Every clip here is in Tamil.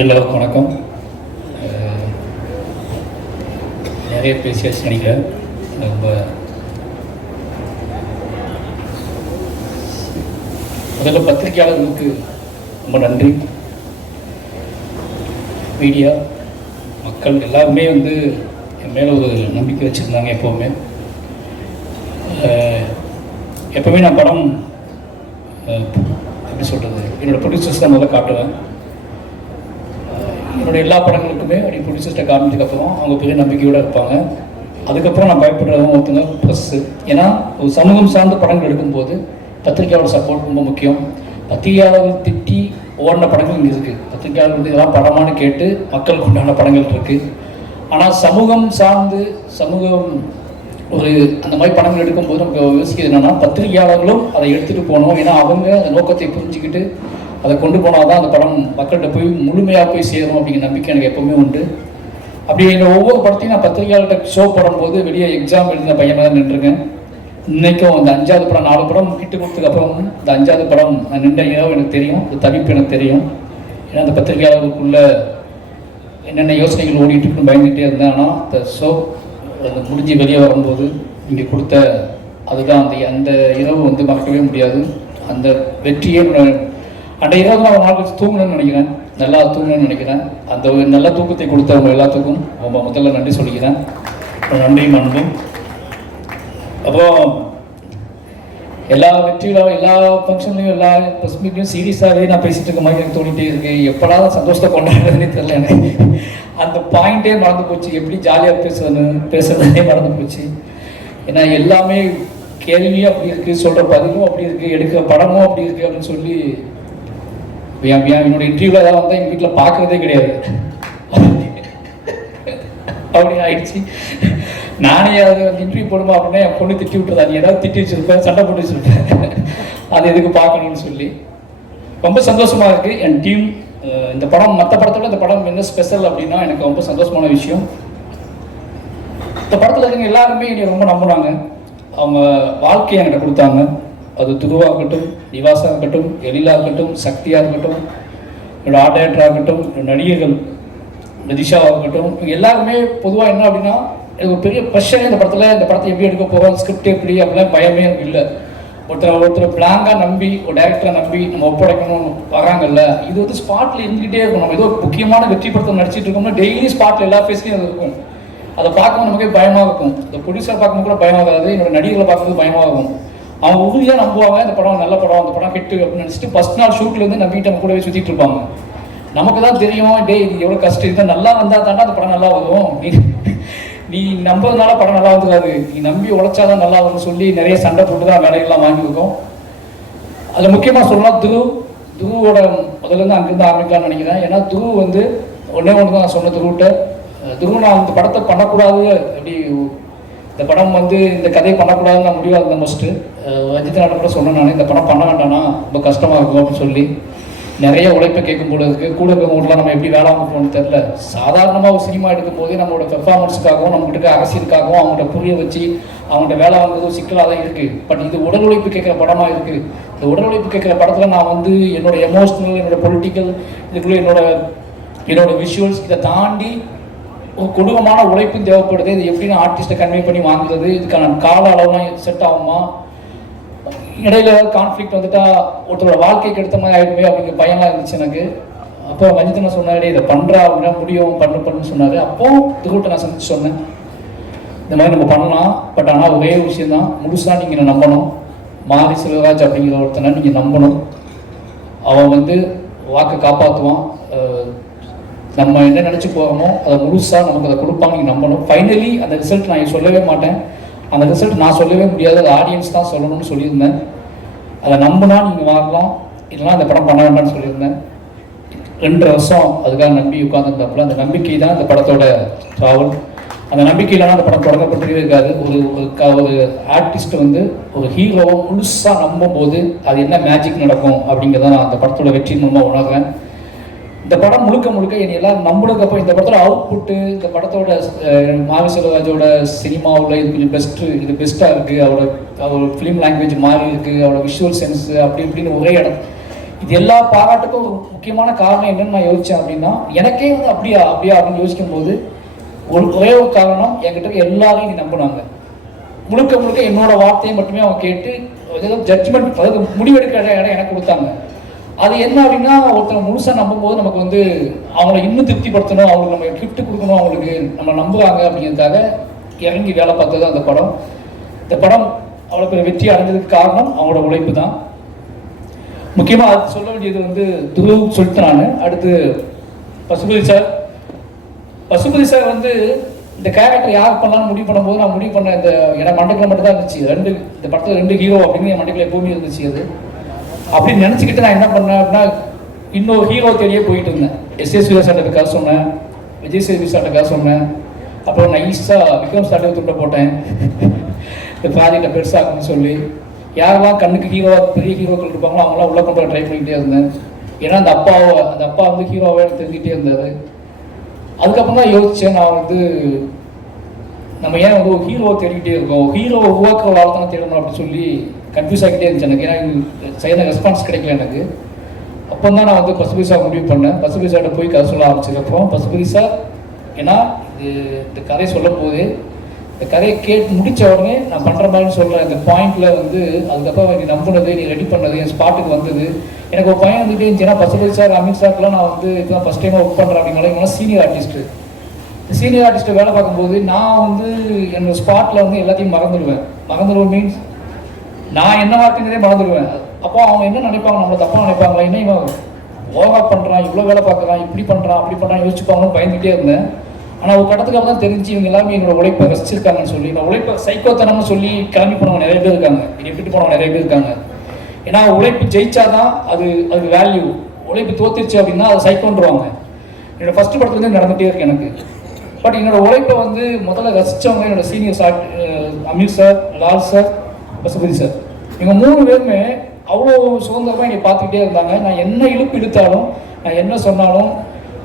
எல்லோருக்கும் வணக்கம். நிறைய பேசியாச்சு நினைக்கிறேன். ரொம்ப முதல்ல பத்திரிகையாளர்களுக்கு ரொம்ப நன்றி. மீடியா மக்கள் எல்லாருமே என் மேலே ஒரு நம்பிக்கை வச்சுருந்தாங்க. எப்போவுமே நான் படம் எப்படி சொல்கிறது, என்னோடய ப்ரொடியூசர்ஸ் தான் முதல்ல காட்டுவேன். என்னுடைய எல்லா படங்களுக்குமே அப்படி ப்ரொடியூசர்ஸ்ட்டை காமிச்சதுக்கப்புறம் அவங்க பெரிய நம்பிக்கையோடு இருப்பாங்க. அதுக்கப்புறம் நான் பயப்படுறவங்க ஒருத்தங்க ப்ரெஸ்ஸு. ஏன்னா ஒரு சமூகம் சார்ந்த படங்கள் எடுக்கும்போது பத்திரிகையாளர் சப்போர்ட் ரொம்ப முக்கியம். பத்திரிகையாளர்கள் திட்டி ஓடின படங்கள் இங்கே இருக்குது. பத்திரிகையாளர்கள் இதெல்லாம் படமானு கேட்டு மக்களுக்கு உண்டான படங்கள் இருக்குது. ஆனால் சமூகம் சார்ந்து ஒரு அந்த மாதிரி படங்கள் எடுக்கும்போது நமக்கு யோசிக்கிறது என்னென்னா, பத்திரிகையாளர்களும் அதை எடுத்துகிட்டு போகணும். ஏன்னா அவங்க அந்த நோக்கத்தை புரிஞ்சுக்கிட்டு அதை கொண்டு போனால் தான் அந்த படம் மக்கள்கிட்ட போய் முழுமையாக போய் சேரும் அப்படிங்கிற நம்பிக்கை எனக்கு எப்போவுமே உண்டு. அப்படி என்னோட ஒவ்வொரு படத்தையும் நான் பத்திரிகையாளர்கிட்ட ஷோ போடும்போது வெளியே எக்ஸாம் எழுதின பையனாக தான் நின்றுருக்கேன். இன்றைக்கும் அந்த 5வது படம் 4 படம் கிட்டு கொடுத்ததுக்கப்புறம் இந்த 5வது படம் நான் நின்ற இரவு எனக்கு தெரியும், இந்த தவிப்பு எனக்கு தெரியும். ஏன்னா அந்த பத்திரிகையாளர்களுக்குள்ள என்னென்ன யோசனைகள் ஓடிட்டுருக்குன்னு பயந்துகிட்டே இருந்தேன். ஆனால் அந்த ஷோ அந்த முடிஞ்சு வெளியே வரும்போது இங்கே கொடுத்த அதுதான் அந்த இரவு மறக்கவே முடியாது. அந்த வெற்றியே அந்த இரவு நான் நாள் கழிச்சு தூங்கணும்னு நினைக்கிறேன், நல்லா தூங்கணும்னு நினைக்கிறேன். அந்த ஒரு நல்ல தூக்கத்தை கொடுத்தவங்க எல்லாத்துக்கும் ரொம்ப முதல்ல நன்றி சொல்லிக்கிறேன். நன்றியும் அன்பும். அப்புறம் எல்லா வெற்றியும் எல்லா ஃபங்க்ஷன்லையும் எல்லா ப்ரெஸ் மீட்லையும் சீரியஸாகவே நான் பேசிகிட்டு இருக்க மாதிரி எனக்கு தோணிகிட்டே இருக்குது. எப்படா சந்தோஷத்தை கொண்டாடுறதுன்னே தெரியல எனக்கு. அந்த பாயிண்ட்டே மறந்து போச்சு. எப்படி ஜாலியாக பேசுறதுனே மறந்து போச்சு. ஏன்னா எல்லாமே கேள்வியும் அப்படி இருக்குது, சொல்கிற பதிலும் அப்படி இருக்குது, எடுக்கிற படமும் அப்படி இருக்குது அப்படின்னு சொல்லி என்னோட இன்டர்வியூவில் ஏதாவது எங்கள் வீட்டில் பார்க்குறதே கிடையாது. அப்படி ஆயிடுச்சு. நானே அது இன்டர்வியூ போடுமா அப்படின்னா என் பொண்ணு திட்டி விட்டுறதா, நீ ஏதாவது திட்டி வச்சுருப்பேன், சண்டை போட்டு வச்சுருப்பேன், அது எதுக்கு பார்க்கணும்னு சொல்லி ரொம்ப சந்தோஷமாக இருக்குது. என் டீம் இந்த படம் மற்ற படத்தோட இந்த படம் என்ன ஸ்பெஷல் அப்படின்னா எனக்கு ரொம்ப சந்தோஷமான விஷயம். இந்த படத்தில் இருக்க எல்லாருமே என்னை ரொம்ப நம்புனாங்க. அவங்க வாழ்க்கையை என்கிட்ட கொடுத்தாங்க. அது துருவாக இருக்கட்டும், நிவாசாக இருக்கட்டும், எழிலாக இருக்கட்டும், சக்தியாக இருக்கட்டும், என்னோடய ஆர்ட் டைரக்டராக இருக்கட்டும், நடிகர்கள் நிதிஷாவாக இருக்கட்டும், எல்லாருமே பொதுவாக என்ன அப்படின்னா எனக்கு ஒரு பெரிய ப்ரெஷர். இந்த படத்தை எப்படி எடுக்க போகிறோம், ஸ்கிரிப்ட் எப்படி அப்படிலாம் பயமே எனக்கு இல்லை. ஒருத்தர் பிளாங்காக நம்பி ஒரு டைரக்டரை நம்பி நம்ம ஒப்படைக்கணும்னு வராங்கல்ல, இது ஸ்பாட்டில் இருந்துக்கிட்டே இருக்கும். நம்ம ஏதோ முக்கியமான வெற்றி படத்தை நடிச்சிட்டு இருக்கோம்னா டெய்லி ஸ்பாட்டில் எல்லா ஃபேஸ்லையும் அது இருக்கும். அதை பார்க்கும்போது நமக்கே பயமாக இருக்கும். இந்த ப்ரொடியூசரை பார்க்கும்போது கூட பயமாகாது, என்னோட நடிகர்களை பார்க்கும்போது பயமாக இருக்கும். அவங்க உறுதியாக நம்புவாங்க இந்த படம் நல்ல படம், அந்த படம் ஹிட்டு அப்படின்னு நினச்சிட்டு ஃபஸ்ட் நாள் ஷூட்லேருந்து நம்பிட்டு நம்ம கூடவே சுற்றிட்டு இருப்பாங்க. நமக்கு தான் தெரியும், இது எவ்வளோ கஷ்டம், இதுதான் நல்லா வந்தால் தாண்டா அந்த படம் நல்லா வரும். நீ நம்புறதுனால படம் நல்லா வந்துடாது, நீ நம்பி உழைச்சாதான் நல்லா வரும்னு சொல்லி நிறைய சண்டை போட்டு தான் வேலைகள்லாம் வாங்கியிருக்கோம். அதில் முக்கியமாக சொல்லலாம் துருவோட முதல்ல அங்கேருந்து ஆரம்பிக்கலாம்னு நினைக்கிறேன். ஏன்னா துரு ஒன்றே ஒன்று தான் நான் சொன்ன துருவிட்ட, துரு நான் இந்த படத்தை பண்ணக்கூடாது, அப்படி இந்த படம் இந்த கதையை பண்ணக்கூடாதுன்னு நான் முடிவாக இருந்தேன். ஃபஸ்ட்டு ரஞ்சித் நாட கூட சொன்னேன், நான் இந்த படம் பண்ண வேண்டாம்னா ரொம்ப கஷ்டமாக இருக்கும் அப்படின்னு சொல்லி நிறைய உழைப்பை கேட்கும் போல இருக்குது. கூட இருக்கவங்கலாம் நம்ம எப்படி வேலை வாங்க போகணும்னு தெரில. சாதாரணமாக ஒரு சினிமா எடுக்கும் போதே நம்மளோட பெர்ஃபார்மன்ஸுக்காகவும் நம்மகிட்ட இருக்க அரசியலுக்காகவும் அவங்கள்ட்ட புரிய வச்சு அவங்கள்ட்ட வேலை வாங்குறது சிக்கலாக தான் இருக்குது. பட் இது உடல் உழைப்பு கேட்குற படமாக இருக்குது. இந்த உடல் உழைப்பு கேட்குற படத்தில் நான் என்னோட எமோஷ்னல், என்னோட பொலிட்டிக்கல், இதுக்குள்ளே என்னோட விஷுவல்ஸ் இதை தாண்டி ஒரு கொடூரமான உழைப்பும் தேவைப்படுது. இது எப்படின்னு ஆர்டிஸ்ட்டை கன்வே பண்ணி வாங்குறது, இதுக்கான கால அளவுலாம் செட் ஆகுமா, இடையில கான்ஃப்ளிக்ட் ஒருத்தரோட வாழ்க்கைக்கு எடுத்த மாதிரி ஆகிடுமே அப்படிங்கிற பயம்லாம் இருந்துச்சு எனக்கு. அப்போ ரஞ்சித் சொன்னாரு, இதை பண்ணுறா அப்படின்னா முடியும், பண்ணுன்னு சொன்னார். அப்போது இதுகிட்ட நான் சந்திச்சு சொன்னேன், இந்த மாதிரி நம்ம பண்ணலாம், பட் ஆனால் ஒரே விஷயந்தான், முழுசாக நீங்கள் நம்பணும். மாரி செல்வராஜ் அப்படிங்கிற ஒருத்தனை நீங்கள் நம்பணும். அவன் வாக்கை காப்பாற்றுவான். நம்ம என்ன நினச்சி போகிறோமோ அதை முழுசாக நமக்கு அதை கொடுப்பாங்க, நீங்கள் நம்பணும். ஃபைனலி அந்த ரிசல்ட் நான் சொல்லவே மாட்டேன், அந்த ரிசல்ட் நான் சொல்லவே முடியாது, அது ஆடியன்ஸ் தான் சொல்லணும்னு சொல்லியிருந்தேன். அதை நம்பினா நீங்கள் வாங்கலாம், இல்லைனா அந்த படம் பண்ண வேண்டாம்னு சொல்லியிருந்தேன். 2 வருஷம் அதுக்காக நம்பி உட்காந்துருந்தப்பல அந்த நம்பிக்கை தான் இந்த படத்தோட ட்ராவல். அந்த நம்பிக்கையில்தான் அந்த படம் தொடங்கப்பட்டே இருக்காது. ஒரு ஆர்டிஸ்ட் ஒரு ஹீரோவை முழுசாக நம்பும் போது அது என்ன மேஜிக் நடக்கும் அப்படிங்கிறத நான் அந்த படத்தோட வெற்றி மூலமாக உணர்றேன். இந்த படம் முழுக்க என்னை எல்லாரும் நம்பினதுக்கப்புறம் இந்த படத்தோட அவுட்புட்டு, இந்த படத்தோட மாரி செல்வராஜோட சினிமாவில் இது கொஞ்சம் இது பெஸ்ட்டாக இருக்குது. அவரோட ஃபிலிம் லாங்குவேஜ் மாறி இருக்குது, அவரோட விஷுவல் சென்ஸு அப்படி இப்படின்னு ஒரே இடம் இது எல்லா பாராட்டுக்கும் ஒரு முக்கியமான காரணம் என்னன்னு நான் யோசித்தேன் அப்படின்னா, எனக்கே வந்து அப்படியா அப்படியா அப்படின்னு யோசிக்கும் போது ஒரே ஒரு காரணம், என்கிட்ட எல்லாரையும் நீ நம்பினாங்க. முழுக்க முழுக்க என்னோட வார்த்தையை மட்டுமே அவங்க கேட்டு ஏதோ ஜட்ஜ்மெண்ட், அதாவது முடிவெடுக்கிற இடம் எனக்கு கொடுத்தாங்க. அது என்ன அப்படின்னா, ஒருத்தர் முழுசாக நம்பும் போது நமக்கு வந்து அவங்கள இன்னும் திருப்திப்படுத்தணும், அவங்களுக்கு நம்ம கிஃப்ட் கொடுக்கணும், அவங்களுக்கு நம்ம நம்புகிறாங்க அப்படிங்கிறதுக்காக இறங்கி வேலை பார்த்தது அந்த படம். இந்த படம் அவ்வளோ பெரிய வெற்றி அடைஞ்சதுக்கு காரணம் அவங்களோட உழைப்பு தான். முக்கியமாக அது சொல்ல வேண்டியது வந்து துருவ் சொல்லிட்டு நான் அடுத்து பசுபதி சார். பசுபதி சார் வந்து இந்த கேரக்டர் யார் பண்ணலான்னு முடிவு பண்ணும்போது நான் முடிவு பண்ண இந்த எனக்கு மண்டக்கில் மட்டும் தான் இருந்துச்சு. இந்த படத்தில் 2 ஹீரோ அப்படின்னு என் மண்டக்கில் எப்பவுமே இருந்துச்சு. அது அப்படின்னு நினச்சிக்கிட்டு நான் என்ன பண்ணேன் அப்படின்னா, இன்னொரு ஹீரோ தேடியே போயிட்டு இருந்தேன். எஸ்.எஸ். சூர்யா சார்ட்ட கதை சொன்னேன், விஜய் சேதுபதி சார்ட்ட கதை சொன்னேன், அப்புறம் நைஸாக விக்ரம் சார்ட்ட துண்டை போட்டேன் இந்த ப்ராஜெக்டை பெருசாகணும்னு சொல்லி. யாரெல்லாம் கண்ணுக்கு ஹீரோவாக பெரிய ஹீரோக்கள் இருப்பாங்களோ அவங்களாம் உள்ளே கொண்டு வர ட்ரை பண்ணிக்கிட்டே இருந்தேன். ஏன்னா அந்த அப்பா வந்து ஹீரோவாக எனக்கு தெரிஞ்சுக்கிட்டே இருந்தார். அதுக்கப்புறம் தான் யோசித்தேன், நான் வந்து நம்ம ஏன் வந்து ஒரு ஹீரோவை தேடிக்கிட்டே இருக்கோம், ஹீரோவை உருவாக்குற வாழ்த்தான தேடணும் அப்படின்னு சொல்லி கன்ஃபியூஸ் ஆகிட்டே இருந்துச்சு எனக்கு. ஏன்னா சரியான ரெஸ்பான்ஸ் கிடைக்கல எனக்கு. அப்போ தான் நான் வந்து பசுபதி சார் முடிவு பண்ணேன். பசுபதி சார்கிட்ட போய் கதை சொல்ல ஆரம்பிச்சதுக்கப்புறம் பசுபதி சார், ஏன்னா இந்த கதையை சொல்லும் போது இந்த கதையை கேட்டு முடித்த உடனே நான் பண்ணுற மாதிரி சொல்கிறேன் இந்த பாயிண்டில் வந்து அதுக்கப்புறம் நீ நம்பினது, நீ ரெடி பண்ணது, என் ஸ்பாட்டுக்கு வந்தது. எனக்கு ஒரு பையன் வந்துகிட்டே இருந்துச்சுன்னா பசுபதி சார், அமித் சார்க்கெலாம் நான் வந்து இப்போ தான் ஃபஸ்ட் டைமாக ஒர்க் பண்ணுறேன் அப்படின்னால இவங்களாம் சீனியர் ஆர்டிஸ்ட்டு. சீனியர் ஆர்டிஸ்ட்டை வேலை பார்க்கும்போது நான் வந்து என்னோட ஸ்பாட்டில் வந்து எல்லாத்தையும் மறந்துடுவேன் மீன்ஸ் நான் என்ன வார்த்தைங்கிறதே மறந்துடுவேன். அப்போ அவங்க என்ன நினைப்பாங்க, நம்மளை தப்பாக நினைப்பாங்களா, என்ன இவன் ஓவா பண்ணுறான், இவ்வளோ வேலை பார்க்குறான், இப்படி பண்ணுறான் அப்படி பண்ணுறான் யோசிச்சுப்பாங்கன்னு பயந்துகிட்டே இருந்தேன். ஆனால் ஒரு கட்டத்துக்கு அப்புறம் தான் தெரிஞ்சு இவங்க எல்லாமே என்னோட உழைப்பை ரசிச்சிருக்காங்கன்னு சொல்லி, நான் உழைப்பை சைக்கோத்தனம்னு சொல்லி கிளம்பி போனவங்க நிறைய பேர் இருக்காங்க, என்னை விட்டுட்டு போனவங்க நிறைய பேர் இருக்காங்க. ஏன்னா உழைப்பு ஜெயிச்சாதான் அதுக்கு வேல்யூ, உழைப்பு தோத்திருச்சு அப்படின்னா அது சைக்கோன்றுவாங்க. என்னோட ஃபர்ஸ்ட் படத்துலேருந்து நடந்துகிட்டே இருக்கு எனக்கு. பட் என்னோட உழைப்பை வந்து முதல்ல ரசித்தவங்க என்னோட senior sir Ameer sir, Lal sir, Pasupathi sir, இவங்க 3 பேருமே அவ்வளோ சுதந்திரமாக என்னை பார்த்துக்கிட்டே இருந்தாங்க. நான் என்ன இழுத்தாலும், நான் என்ன சொன்னாலும்,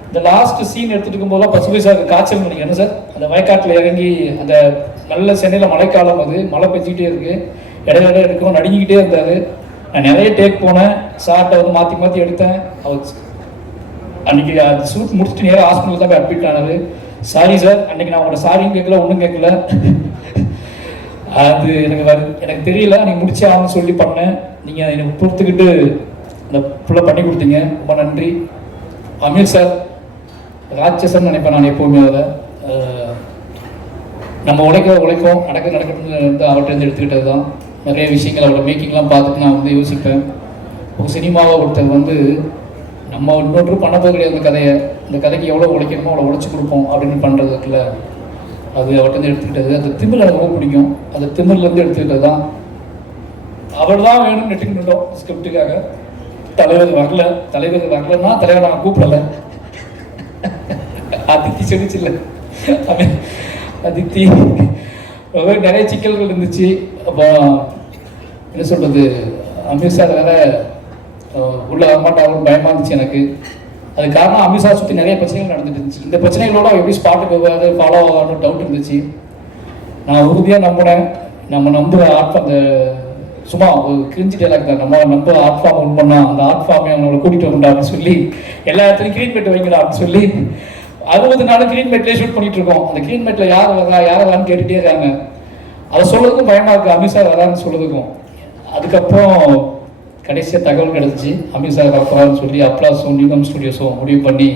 இந்த லாஸ்ட் சீன் எடுத்துகிட்டு இருக்கும்போதெல்லாம் பசுபதி சார் காய்ச்சல் பண்ணிக்க என்ன சார், அந்த வயக்காட்டில் இறங்கி அந்த நல்ல சென்னையில் மழைக்காலம், அது மழை பெஞ்சிக்கிட்டே இருக்குது, இடையில எடுக்கும் நடுங்கிக்கிட்டே இருந்தார். நான் நிறைய டேக் போனேன், சார்ட்டை வந்து மாற்றி எடுத்தேன். அவர் அன்றைக்கி அது ஷூட் முடிச்சுட்டு நேராக ஹாஸ்பிட்டல் தான் போய் அட்மிட் ஆனது. சாரி சார், அன்றைக்கி நான் உங்களோட சாரியும் கேட்கல, ஒன்றும் கேட்கல, அது எனக்கு தெரியல, நீங்கள் முடிச்சே ஆகணும்னு சொல்லி பண்ணேன். நீங்கள் எனக்கு பொறுத்துக்கிட்டு அந்த ஃபுல்லாக பண்ணி கொடுத்தீங்க, ரொம்ப நன்றி. அமீர் சார் ராட்சசன் நினைப்பேன் நான் எப்போவுமே. அதை நம்ம உழைக்கும் நடக்கணும்னு வந்து அவர்கிட்ட எடுத்துக்கிட்டது தான். நிறைய விஷயங்கள் அவரோட மேக்கிங்லாம் பார்த்துட்டு நான் வந்து யோசிப்பேன். ஒரு சினிமாவை ஒருத்தர் வந்து நம்ம இன்னொரு பண்ண போக கிடையாது, இந்த கதைக்கு எவ்வளோ உழைக்கணுமோ அவ்வளோ உழைச்சி கொடுப்போம் அப்படின்னு பண்ணுறதுக்குள்ள அது அவர்கிட்ட எடுத்துக்கிட்டது. அந்த திமிர் எனக்கு ரொம்ப பிடிக்கும், அந்த திமிர்லேருந்து எடுத்துக்கிட்டது தான். அவர் தான் வேணும்னு நெட்டுக்கிட்டோம் ஸ்கிரிப்டுக்காக. தலைவர் வரலன்னா தலைவர் நாங்கள் கூப்பிடலை. அதித்தி சொல்லிச்சு இல்லை, அதித்தி நிறைய சிக்கல்கள் இருந்துச்சு. அப்போ என்ன சொல்கிறது, அமீர் சார் வேற உள்ள வரமாட்டாங்கன்னு பயமாக இருந்துச்சு எனக்கு. அது காரணம் அமீர் சார் சுற்றி நிறைய பிரச்சனைகள் நடந்துட்டு இருந்துச்சு. இந்த பிரச்சனைகளோட எப்படி ஸ்பாட்டுக்கு வருவாரு, ஃபாலோ ஆகணும்னு டவுட் இருந்துச்சு. நான் உறுதியாக நம்பினேன். நம்ம நம்புகிற அந்த சும்மா ஒரு கிரிஞ்சி டைலாக் தான், நம்ம நம்ப ஆர்ட் ஃபார்ம் ஒன் பண்ணால் அந்த ஆர்ட் ஃபார்மை அவங்களோட கூட்டிகிட்டு வரண்டா அப்படின்னு சொல்லி எல்லா இடத்துலையும் க்ளீன் பெட் வைங்களா அப்படின்னு சொல்லி 60 நாளும் க்ளீன் பெட்லேயே ஷூட் பண்ணிட்டு இருக்கோம். அந்த க்ளீன் பெட்டில் யார் வரான்னு கேட்டுகிட்டே இருக்காங்க. அதை சொல்கிறதுக்கும் பயமாக இருக்குது, அமீர் சார் வரான்னு சொல்கிறதுக்கும். அதுக்கப்புறம் கடைசியாக தகவல் கிடச்சிச்சு, அமீர் சார் வரப்போறான்னு சொல்லி அப்ளாஸும் நியூகம் ஸ்டுடியோஸும் முடிவு பண்ணி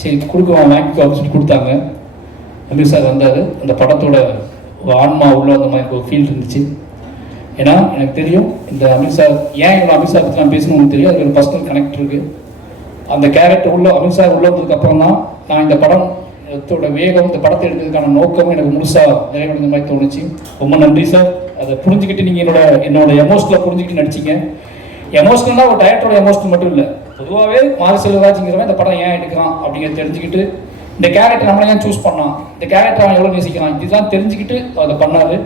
சரி கொடுக்குவோம் வாங்கிக்கோ அப்படின்னு சொல்லி கொடுத்தாங்க. அமீர் சார் வந்தார். அந்த படத்தோட ஆன்மா உள்ள அந்த மாதிரி ஒரு ஃபீல் இருந்துச்சு. ஏன்னா எனக்கு தெரியும் இந்த அமீர் சார் ஏன் இவ்வளோ அமீர் சார் பற்றி நான் பேசணும்னு தெரியும். அது ஒரு பர்சனல் கனெக்ட் இருக்குது. அந்த கேரக்டர் அமீர் சார் உள்ள வந்ததுக்கப்புறம் தான் நான் இந்த படத்தோட வேகம், இந்த படத்தை எடுக்கிறதுக்கான நோக்கமும் எனக்கு முழுசாக நிறைவடைந்த மாதிரி தோணுச்சு. ரொம்ப நன்றி சார். அதை புரிஞ்சுக்கிட்டு நீங்கள் என்னோட எமோஷனில் புரிஞ்சுக்கிட்டு நடிச்சிங்க. எமோஷனலாக ஒரு டைரக்டரோட எமோஷனல் மட்டும் இல்லை, பொதுவாகவே மாரி செல்வராஜுங்கிறவன் இந்த படம் ஏன் எடுக்கிறான் அப்படிங்கிறத தெரிஞ்சுக்கிட்டு, இந்த கேரக்டர் நம்மளை ஏன் சூஸ் பண்ணான், இந்த கேரக்டர் அவன் எவ்வளோ நேசிக்கிறான், இதுதான் தெரிஞ்சுக்கிட்டு அதை பண்ணார்.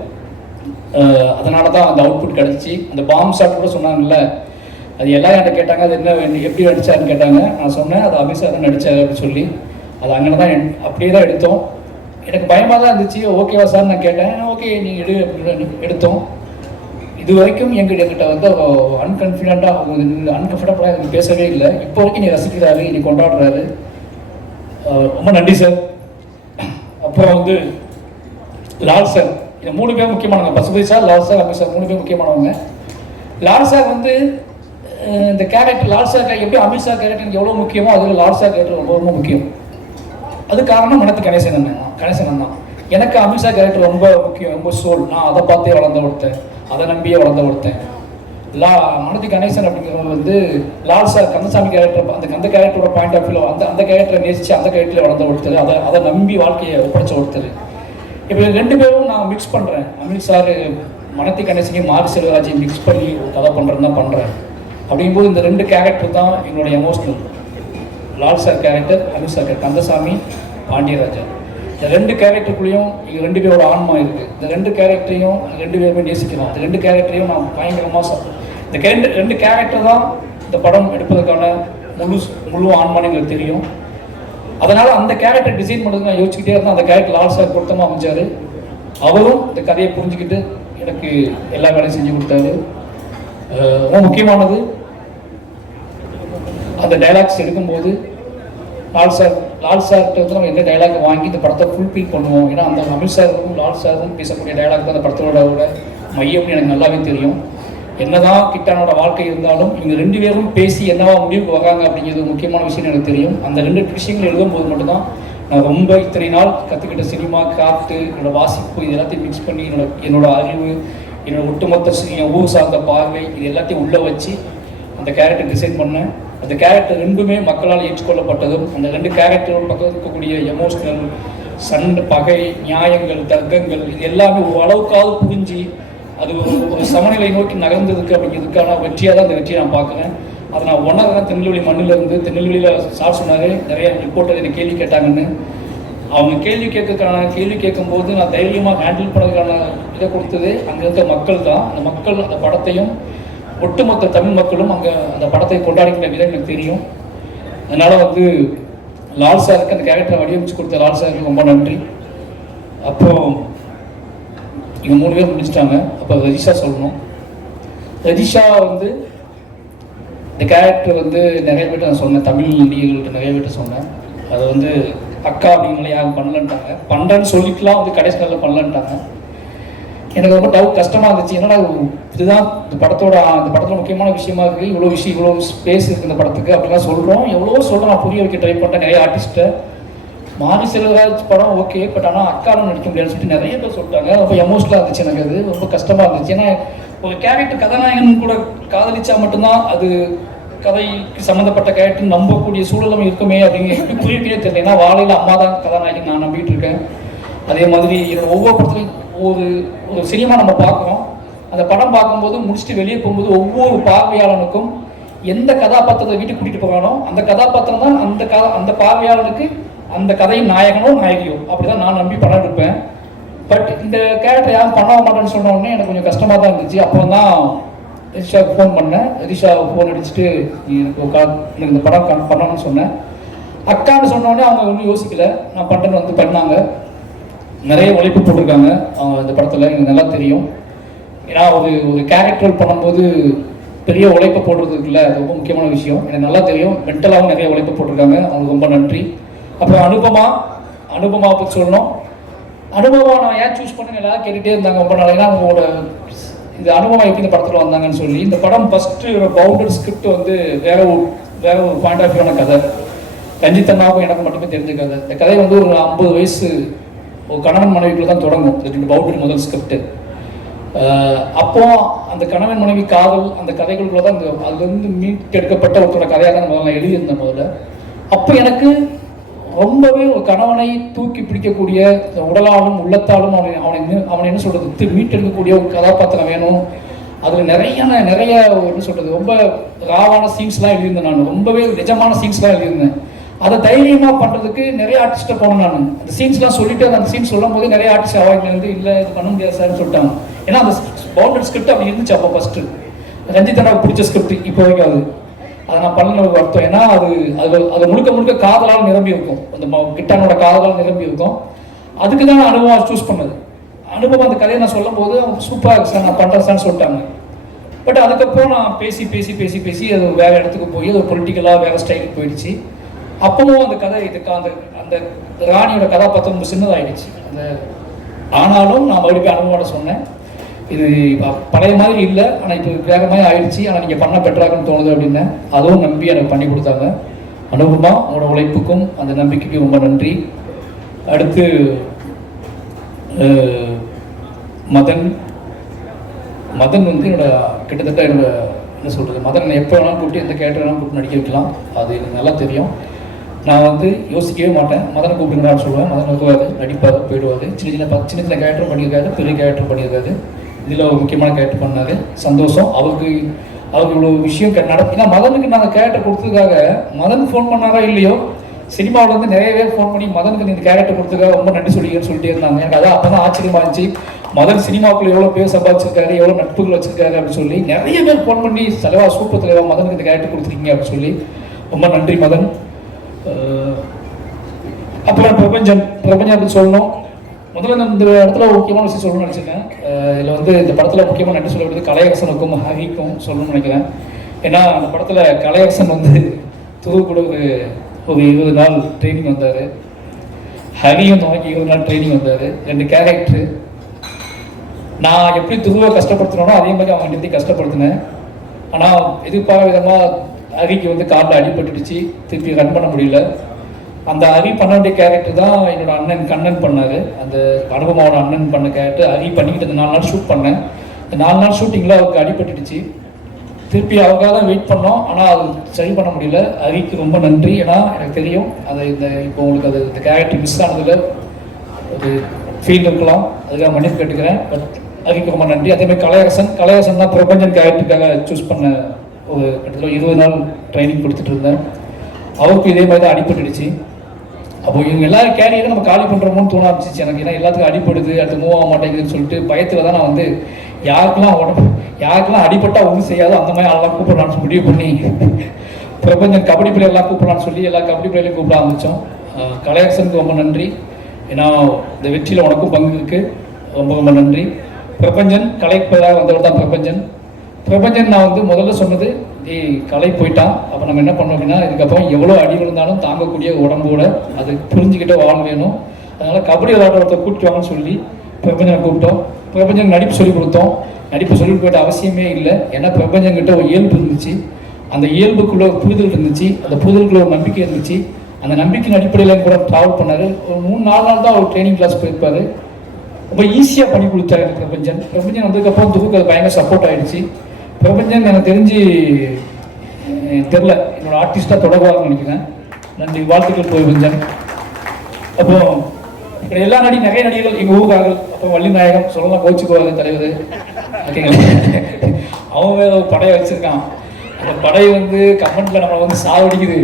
அதனால தான் அந்த அவுட்புட் கிடச்சி. அந்த பாம் ஷாட் கூட சொன்னாங்கல்ல, அது எல்லாரும் என்கிட்ட கேட்டாங்க அது என்ன எப்படி நடிச்சாருன்னு கேட்டாங்க. நான் சொன்னேன் அது அமீர் சார் தான் நடித்தார் அப்படின்னு சொல்லி. அது அங்கே தான் அப்படியே தான் எடுத்தோம். எனக்கு பயமாக தான் இருந்துச்சு. ஓகேவா சார் நான் கேட்டேன். ஓகே நீங்கள் அப்படின்னு எடுத்தோம். இது இது வரைக்கும் எங்கிட்ட வந்து அன்கம்ஃபர்டபுளாக எனக்கு பேசவே இல்லை. இப்போ வரைக்கும் நீ ரசிக்கிறாரு, நீ கொண்டாடுறாரு. ரொம்ப நன்றி சார். அப்புறம் வந்து லால் சார், இந்த 3 பேர் முக்கியமானவங்க. Pasupathi sir, Lal sir, Amit sir 3 பேர் முக்கியமானவங்க. லால் சார் வந்து இந்த கேரக்டர், லால் சார் எப்படி அமித் சார் கேரக்டர் எவ்வளோ முக்கியமோ அதில் லால் சார் கேரக்டர் ரொம்ப ரொம்ப முக்கியம். அது காரணம் மனத்து கணேசன் தான். எனக்கு அமித் சார் கேரக்டர் ரொம்ப முக்கியம், ரொம்ப சோல். நான் அதை பார்த்தே வளர்ந்த ஒருத்தன், அதை நம்பியே வளர்ந்த ஒருத்தன். மனதி கணேசன் அப்படிங்கிறவங்க வந்து லால் சார் கந்தசாமி கேரக்டர், அந்த கேரக்டரோட பாயிண்ட் ஆஃப் வியூ, அந்த கேரக்டரை நேசிச்சு அந்த கேரக்டரில் வளர்ந்த ஒருத்தர், அதை நம்பி வாழ்க்கையை ஒப்படைச்ச ஒருத்தர். இப்போ 2 பேரும் நான் மிக்ஸ் பண்ணுறேன். அமித் சார் மனதி கணேசனையும் மாரி செல்வராஜையும் மிக்ஸ் பண்ணி ஒரு கதை பண்ணுறேன்னு தான் பண்ணுறேன். அப்படிங்கும்போது இந்த 2 கேரக்டர் தான் என்னோட emotional. Lal sir character, Amit sir character, Kandasamy, Pandiyaraja. இந்த 2 கேரக்டருக்குள்ளேயும் எங்கள் 2 பேரோட ஆன்மா இருக்குது. இந்த 2 கேரக்டரையும் 2 பேருமே நேசிக்கிறோம். இந்த 2 கேரக்டரையும் நான் பயங்கரமாக இந்த 2 கேரக்டர் தான் இந்த படம் எடுப்பதற்கான முழு ஆன்மான்னு எங்களுக்கு தெரியும். அதனால் அந்த கேரக்டர் டிசைன் பண்ணுறது நான் யோசிச்சுக்கிட்டே இருந்தேன். அந்த கேரக்டர் லால் சார் பொருத்தமாக அமைஞ்சார். அவரும் இந்த கதையை புரிஞ்சுக்கிட்டு எனக்கு எல்லா வேலையும் செஞ்சு கொடுத்தாரு. ரொம்ப முக்கியமானது, அந்த டைலாக்ஸ் எடுக்கும்போது லால் சார்கிட்ட வந்து நம்ம எந்த டைலாக் வாங்கி இந்த படத்தை ஃபுல்ஃபில் பண்ணுவோம். ஏன்னா அந்த அமித் சாரும் லால் சாரும் பேசக்கூடிய டைலாக் தான் அந்த படத்தோட மையம்னு எனக்கு நல்லாவே தெரியும். என்னதான் கிட்டானோட வாழ்க்கை இருந்தாலும் இவங்க 2 பேரும் பேசி என்னவா முடிவுக்கு வராங்க அப்படிங்கிறது முக்கியமான விஷயம் எனக்கு தெரியும். அந்த 2 விஷயங்கள் எழுதும்போது மட்டும்தான் நான் ரொம்ப இத்தனை நாள் கற்றுக்கிட்ட சினிமா, கிராஃப்ட்டு, என்னோடய வாசிப்பு, இது எல்லாத்தையும் மிக்ஸ் பண்ணி என்னோட அறிவு, என்னோட ஒட்டுமொத்த ஊர் சார்ந்த பார்வை, இது எல்லாத்தையும் உள்ளே வச்சு அந்த கேரக்டர் டிசைன் பண்ணேன். அந்த கேரக்டர் 2மே மக்களால் ஏற்றுக்கொள்ளப்பட்டதும், அந்த 2 கேரக்டரோட பக்கம் இருக்கக்கூடிய எமோஷ்னல், சண்டை, பகை, நியாயங்கள், தர்க்கங்கள், இது எல்லாமே ஒரு அளவுக்காவது புரிஞ்சு அது ஒரு சமநிலை நோக்கி நகர்ந்ததுக்கு அப்படிங்கிறதுக்கான வெற்றியாக தான் அந்த வெற்றியை நான் பார்க்குறேன். அதை நான் உணர்றேன். திருநெல்வேலி மண்ணிலிருந்து, திருநெல்வேலியில் சார் சொன்னார் நிறைய ரிப்போர்ட்டர் என்னை கேள்வி கேட்டாங்கன்னு. அவங்க கேள்வி கேட்கும்போது நான் தைரியமாக ஹேண்டில் பண்ணுறதுக்கான இதை கொடுத்தது அங்கே இருக்க மக்கள் தான். அந்த மக்கள் அந்த படத்தையும் ஒட்டுமொத்த தமிழ் மக்களும் அங்கே அந்த படத்தை கொண்டாடிக்கிற விதம் எனக்கு தெரியும். அதனால் வந்து லால் சாருக்கு அந்த கேரக்டரை வடிவமைச்சு கொடுத்த லால் சாருக்கு ரொம்ப நன்றி. அப்புறம் இவங்க 3 பேர் முடிச்சிட்டாங்க. அப்போ ரஜிஷா சொல்லணும். ரஜிஷா வந்து இந்த கேரக்டர் வந்து நிறைய பேர்ட்ட நான் சொன்னேன், தமிழ் நடிகர்கள்ட்ட நிறைய பேர்ட்ட சொன்னேன். அதை வந்து அக்கா அப்படின்னால யாரும் பண்ணலன்ட்டாங்க. பண்ணுறேன்னு சொல்லிட்டுலாம் வந்து கடைசி நாளில் பண்ணலன்ட்டாங்க. எனக்கு ரொம்ப கஷ்டமாக இருந்துச்சு. என்னடா இதுதான் இந்த படத்தில் முக்கியமான விஷயமா இருக்குது, இவ்வளோ ஸ்பேஸ் இருக்குது இந்த படத்துக்கு அப்படிலாம் சொல்கிறோம். எவ்வளோ சொல்கிறோம், நான் புரிய வைக்க ட்ரை பண்ணிட்டேன் நிறைய ஆர்டிஸ்ட்டை. மாரி செல்வராஜ் படம் ஓகே, பட் ஆனால் அக்காலும் நடிக்க முடியாதுன்னு சொல்லிட்டு நிறைய பேர் சொல்லிட்டாங்க. ரொம்ப எமோஷனலாக இருந்துச்சு எனக்கு. அது ரொம்ப கஷ்டமாக இருந்துச்சு. ஏன்னா ஒரு கேரக்டர் கதாநாயகன் கூட காதலிச்சா மட்டும்தான் அது கதைக்கு சம்மந்தப்பட்ட கேரக்டர் நம்பக்கூடிய சூழலும் இருக்குமே அப்படிங்கிற எப்படி புரியவே தெரியல. ஏன்னா வாழையில் அம்மா தான் கதாநாயகன் நான் நம்பிட்டு இருக்கேன். அதே மாதிரி என்னோட ஒவ்வொரு படத்துலையும் ஒரு சினிமா நம்ம பார்க்குறோம். அந்த படம் பார்க்கும்போது முடிச்சுட்டு வெளியே போகும்போது ஒவ்வொரு பார்வையாளனுக்கும் எந்த கதாபாத்திரத்தை வீட்டுக்கு கூட்டிகிட்டு போகிறானோ அந்த கதாபாத்திரம் தான் அந்த பார்வையாளனுக்கு அந்த கதையின் நாயகனோ நாயகியோ அப்படிதான் நான் நம்பி படம் எடுப்பேன். பட் இந்த கேரக்டர் யாரும் பண்ண மாட்டேன்னு சொன்ன உடனே எனக்கு கொஞ்சம் கஷ்டமாக தான் இருந்துச்சு. அப்போ தான் ரிஷாவுக்கு ஃபோன் பண்ணேன். ரிஷா ஃபோன் அடிச்சுட்டு எனக்கு இந்த படம் பண்ணணும்னு சொன்னேன். அக்கான்னு சொன்ன உடனே அவங்க ஒன்றும் யோசிக்கல, நான் பண்ணுறேன்னு வந்து பண்ணாங்க. நிறைய உழைப்பு போட்டிருக்காங்க அவங்க இந்த படத்தில், எனக்கு நல்லா தெரியும். ஏன்னா ஒரு கேரக்டர் பண்ணும்போது பெரிய உழைப்பு போடுறதுக்குள்ள அது ரொம்ப முக்கியமான விஷயம். எனக்கு நல்லா தெரியும். மென்டலாகவும் நிறைய உழைப்பு போட்டிருக்காங்க, அவங்களுக்கு ரொம்ப நன்றி. அப்புறம் அனுபமா பற்றி சொல்லணும். அனுபவா நான் ஏன் சூஸ் பண்ணுங்க எல்லாரும் கேட்டுகிட்டே இருந்தாங்க ரொம்ப நாள். ஏன்னா அவங்களோட இந்த அனுபவம் எப்படி இந்த படத்தில் வந்தாங்கன்னு சொல்லி. இந்த படம் ஃபஸ்ட்டு பவுண்டட் ஸ்கிரிப்ட் வந்து வேற ஒரு பாயிண்ட் ஆஃப் வியூவான கதை. ரஞ்சித் அண்ணாவுக்கும் எனக்கு மட்டுமே தெரிஞ்ச கதை. இந்த கதை வந்து ஒரு 50 வயசு ஒரு கணவன் மனைவிக்குள்ள தான் தொடங்கும் இந்த பவுண்டட் முதல் ஸ்கிரிப்ட். அப்போ அந்த கணவன் மனைவி காதல் அந்த கதைகளுக்குள்ள தான் அதுலேருந்து மீட்டெடுக்கப்பட்ட ஒருத்தரோட கதையாக தான் முதல்ல எழுதியிருந்தேன் முதல்ல. அப்போ எனக்கு ரொம்பவே ஒரு கணவனை தூக்கி பிடிக்கக்கூடிய உடலாலும் உள்ளத்தாலும் அவனை என்ன சொல்றது மீட்டெடுக்கக்கூடிய ஒரு கதாபாத்திரம் வேணும். அதில் நிறைய என்ன சொல்றது ரொம்ப ராவான சீன்ஸ்லாம் எழுதியிருந்தேன். நான் ரொம்பவே நிஜமான சீன்ஸ்லாம் எழுதியிருந்தேன். அதை தைரியமாக பண்ணுறதுக்கு நிறைய ஆர்டிஸ்ட்டை போனேன். நான் அந்த சீன்ஸ்லாம் சொல்லிட்டு அந்த சீன்ஸ் சொல்லும் போது நிறைய ஆர்டிஸ்ட் அவாய்ட் வந்து இல்லை இது பண்ண முடியாது சார்னு சொல்லிட்டாங்க. ஏன்னா அந்த பவுண்டட் ஸ்கிரிப்ட் அப்படி இருந்துச்சு அப்போ ஃபஸ்ட்டு. ரஞ்சித் அண்ணாவுக்கு பிடிச்ச ஸ்கிரிப்ட் இப்போ வரைக்கும் அதை நான் பண்ண ஒரு அர்த்தம். ஏன்னா அது முழுக்க காதலால் நிரம்பி இருக்கும். அந்த கிட்டானோட காதலால் நிரம்பி இருக்கும். அதுக்கு தான் அனுபவம் சூஸ் பண்ணது. அனுபவம் அந்த கதையை நான் சொல்லும் போது அவங்க சூப்பராக இருக்கு சார் நான் பண்ணுறேன் சார்னு சொல்லிட்டாங்க. பட் அதுக்கப்புறம் நான் பேசி பேசி பேசி பேசி அது வேறு இடத்துக்கு போய் அது பொலிட்டிக்கலாக வேறு ஸ்டைலுக்கு போயிடுச்சு. அப்பவும் அந்த கதை இதுக்கு அந்த அந்த ராணியோட கதாபாத்திரம் ரொம்ப சின்னதாகிடுச்சு. அந்த ஆனாலும் நான் மறுபடியும் அனுபவோட சொன்னேன், இது பழைய மாதிரி இல்லை, ஆனால் இப்போ வேற மாதிரி ஆயிடுச்சு, ஆனால் நீங்கள் பண்ண பெட்டராகன்னு தோணுது அப்படின்னு. அதுவும் நம்பி எனக்கு பண்ணி கொடுத்தாங்க. அனுபவமா உங்களோட உழைப்புக்கும் அந்த நம்பிக்கைக்கும் ரொம்ப நன்றி. அடுத்து மதன் வந்து என்னோட கிட்டத்தட்ட என்னோட என்ன சொல்கிறது, மதன் எப்போ வேணாலும் கூப்பிட்டு எந்த கேரக்டர் வேணாலும் கூப்பிட்டு நடிக்க வைக்கலாம், அது எனக்கு நல்லா தெரியும். நான் வந்து யோசிக்கவே மாட்டேன், மதனை கூப்பிடுங்கன்னு சொல்லுவேன். மதன் வருவார், நடிப்பார், போயிடுவார். சின்ன சின்ன கேரக்டர் பண்ணியிருக்காரு, பெரிய கேரக்டர் பண்ணியிருக்காரு. இதில் ஒரு முக்கியமான கேரக்டர் பண்ணார், சந்தோஷம். அவருக்கு இவ்வளோ விஷயம் ஏன்னா மதனுக்கு நான் கேரக்டர் கொடுத்ததுக்காக மதன் ஃபோன் பண்ணாரோ இல்லையோ, சினிமாவில் வந்து நிறைய பேர் ஃபோன் பண்ணி மதனுக்கு இந்த கேரக்டர் கொடுத்ததுக்காக ரொம்ப நன்றி சொல்லிட்டே இருந்தாங்க. எனக்கு அதான் அப்போ தான் ஆச்சரியமாக இருந்துச்சு, மதன் சினிமாவுக்குள்ள எவ்வளோ பேர் சம்பாதிச்சிருக்காரு, எவ்வளோ நட்புகள் வச்சிருக்காரு அப்படின்னு சொல்லி நிறைய பேர் ஃபோன் பண்ணி தலைவா சூப்பர் தலைவா மதனுக்கு இந்த கேரக்டர் கொடுத்துருக்கீங்க அப்படின்னு சொல்லி ரொம்ப நன்றி மதன். அப்புறம் பிரபஞ்சன் அப்படின்னு சொல்லணும். முதல்ல இந்த இடத்துல ஒரு முக்கியமான விஷயம் சொல்லணும்னு நினச்சிருக்கேன். இதில் வந்து இந்த படத்தில் முக்கியமாக நன்றி சொல்ல வேண்டியது கலையரசனுக்கும் ஹரிக்கும் சொல்லணும்னு நினைக்கிறேன். ஏன்னா அந்த படத்தில் கலையரசன் வந்து துரு கூட ஒரு 20 நாள் ட்ரைனிங் வந்தார், ஹரியும் துவங்கி 20 நாள் ட்ரைனிங் வந்தார். 2 கேரக்டரு நான் எப்படி துருவை கஷ்டப்படுத்தினோ அதே மாதிரி அவங்க நிறுத்தி கஷ்டப்படுத்தினேன். ஆனால் எதிர்பார்த்த விதமாக ஹரிக்கு வந்து காலில் அடிபட்டுடுச்சு, திருப்பி ரன் பண்ண முடியல. அந்த ஹரி பண்ண வேண்டிய கேரக்டர் தான் என்னோட அண்ணன் கண்ணன் பண்ணார். அந்த அனுபவமான அண்ணன் பண்ண கேரக்டர் ஹரி பண்ணிக்கிட்டு 4 நாள் ஷூட் பண்ணேன். இந்த 4 நாள் ஷூட்டிங்கில் அவருக்கு அடிபட்டுடுச்சு, திருப்பி அவருக்காக தான் வெயிட் பண்ணோம், ஆனால் அது சரி பண்ண முடியல. ஹரிக்கு ரொம்ப நன்றி. ஏன்னா எனக்கு தெரியும் அது இப்போ உங்களுக்கு அது இந்த கேரக்டர் மிஸ் ஆனதில் ஒரு ஃபீல் இருக்கலாம், அதுக்காக மன்னிப்பு கேட்டுக்கிறேன். பட் ஹரிக்கு ரொம்ப நன்றி. அதேமாதிரி கலையரசன் தான் பிரபஞ்சன் கேரக்டருக்காக சூஸ் பண்ண ஒரு கிட்டத்தட்ட 20 நாள் ட்ரைனிங் கொடுத்துட்டு இருந்தேன். அவருக்கு இதே மாதிரி தான் அடிபட்டுடுச்சு. அப்போ இவங்க எல்லாரும் கேரியரை நம்ம காலி பண்ணுறோமோன்னு தோண ஆரம்பிச்சிச்சு எனக்கு. ஏன்னா எல்லாத்துக்கும் அடிப்படுது, அடுத்து மூவ் ஆக மாட்டேங்குதுன்னு சொல்லிட்டு பயத்தில் தான் நான் வந்து யாருக்கெல்லாம் அடிபட்டால் ஒன்றும் செய்யாதோ அந்த மாதிரி அதெல்லாம் கூப்பிடலான்னு முடிவு பண்ணி பிரபஞ்சன் கபடி பிளேயர்லாம் கூப்பிடலான்னு சொல்லி எல்லா கபடி பிளேயரையும் கூப்பிட ஆரம்பித்தோம். கலையரசனுக்கு ரொம்ப நன்றி. ஏன்னா இந்த வெற்றியில் உனக்கும் பங்கு இருக்குது, ரொம்ப ரொம்ப நன்றி. பிரபஞ்சன் கலைப்பதாக வந்தவர் தான் பிரபஞ்சன் நான் வந்து முதல்ல சொன்னது, கலை போயிட்டான், அப்போ நம்ம என்ன பண்ணோம் அப்படின்னா இதுக்கப்புறம் எவ்வளோ அடி விழுந்தாலும் தாங்கக்கூடிய உடம்போட அது புரிஞ்சுக்கிட்ட வாழ் வேணும். அதனால் கபடி விளையாடுறத கூப்பிட்டு வாங்கன்னு சொல்லி பிரபஞ்சனை கூப்பிட்டோம். பிரபஞ்சன் நடிப்பு சொல்லிக் கொடுத்தோம். நடிப்பு சொல்லிக் கொடுத்த அவசியமே இல்லை, ஏன்னா பிரபஞ்சன்கிட்ட ஒரு இயல்பு இருந்துச்சு, அந்த இயல்புக்குள்ள ஒரு புரிதல் இருந்துச்சு, அந்த புரிதலுக்குள்ள ஒரு நம்பிக்கை இருந்துச்சு. அந்த நம்பிக்கையின் அடிப்படையில் கூட ட்ராவல் பண்ணார். ஒரு 3-4 நாள் தான் அவர் ட்ரைனிங் கிளாஸ் போயிருப்பார். ரொம்ப ஈஸியாக பண்ணி கொடுத்தாரு பிரபஞ்சன் வந்ததுக்கப்புறம் துருக்கு அது பயங்கர சப்போர்ட் ஆகிடுச்சு. பிரபஞ்சன் எனக்கு தெரில என்னோட ஆர்டிஸ்டாக தொடர்பாக நினைக்கிறேன். நன்றி, வாழ்த்துக்கள் பிரபஞ்சன். அப்புறம் எல்லா நிறைய நடிகர்கள் எங்கள் ஊருக்காரர்கள், அப்புறம் வள்ளிநாயகம் சொல்லலாம் கோச்சுக்குவாங்க தலைவர், ஓகேங்களா? அவன் வேற ஒரு படையை வச்சிருக்கான். அந்த படை வந்து கமெண்ட்ல நம்மளை வந்து சாவடிக்குது,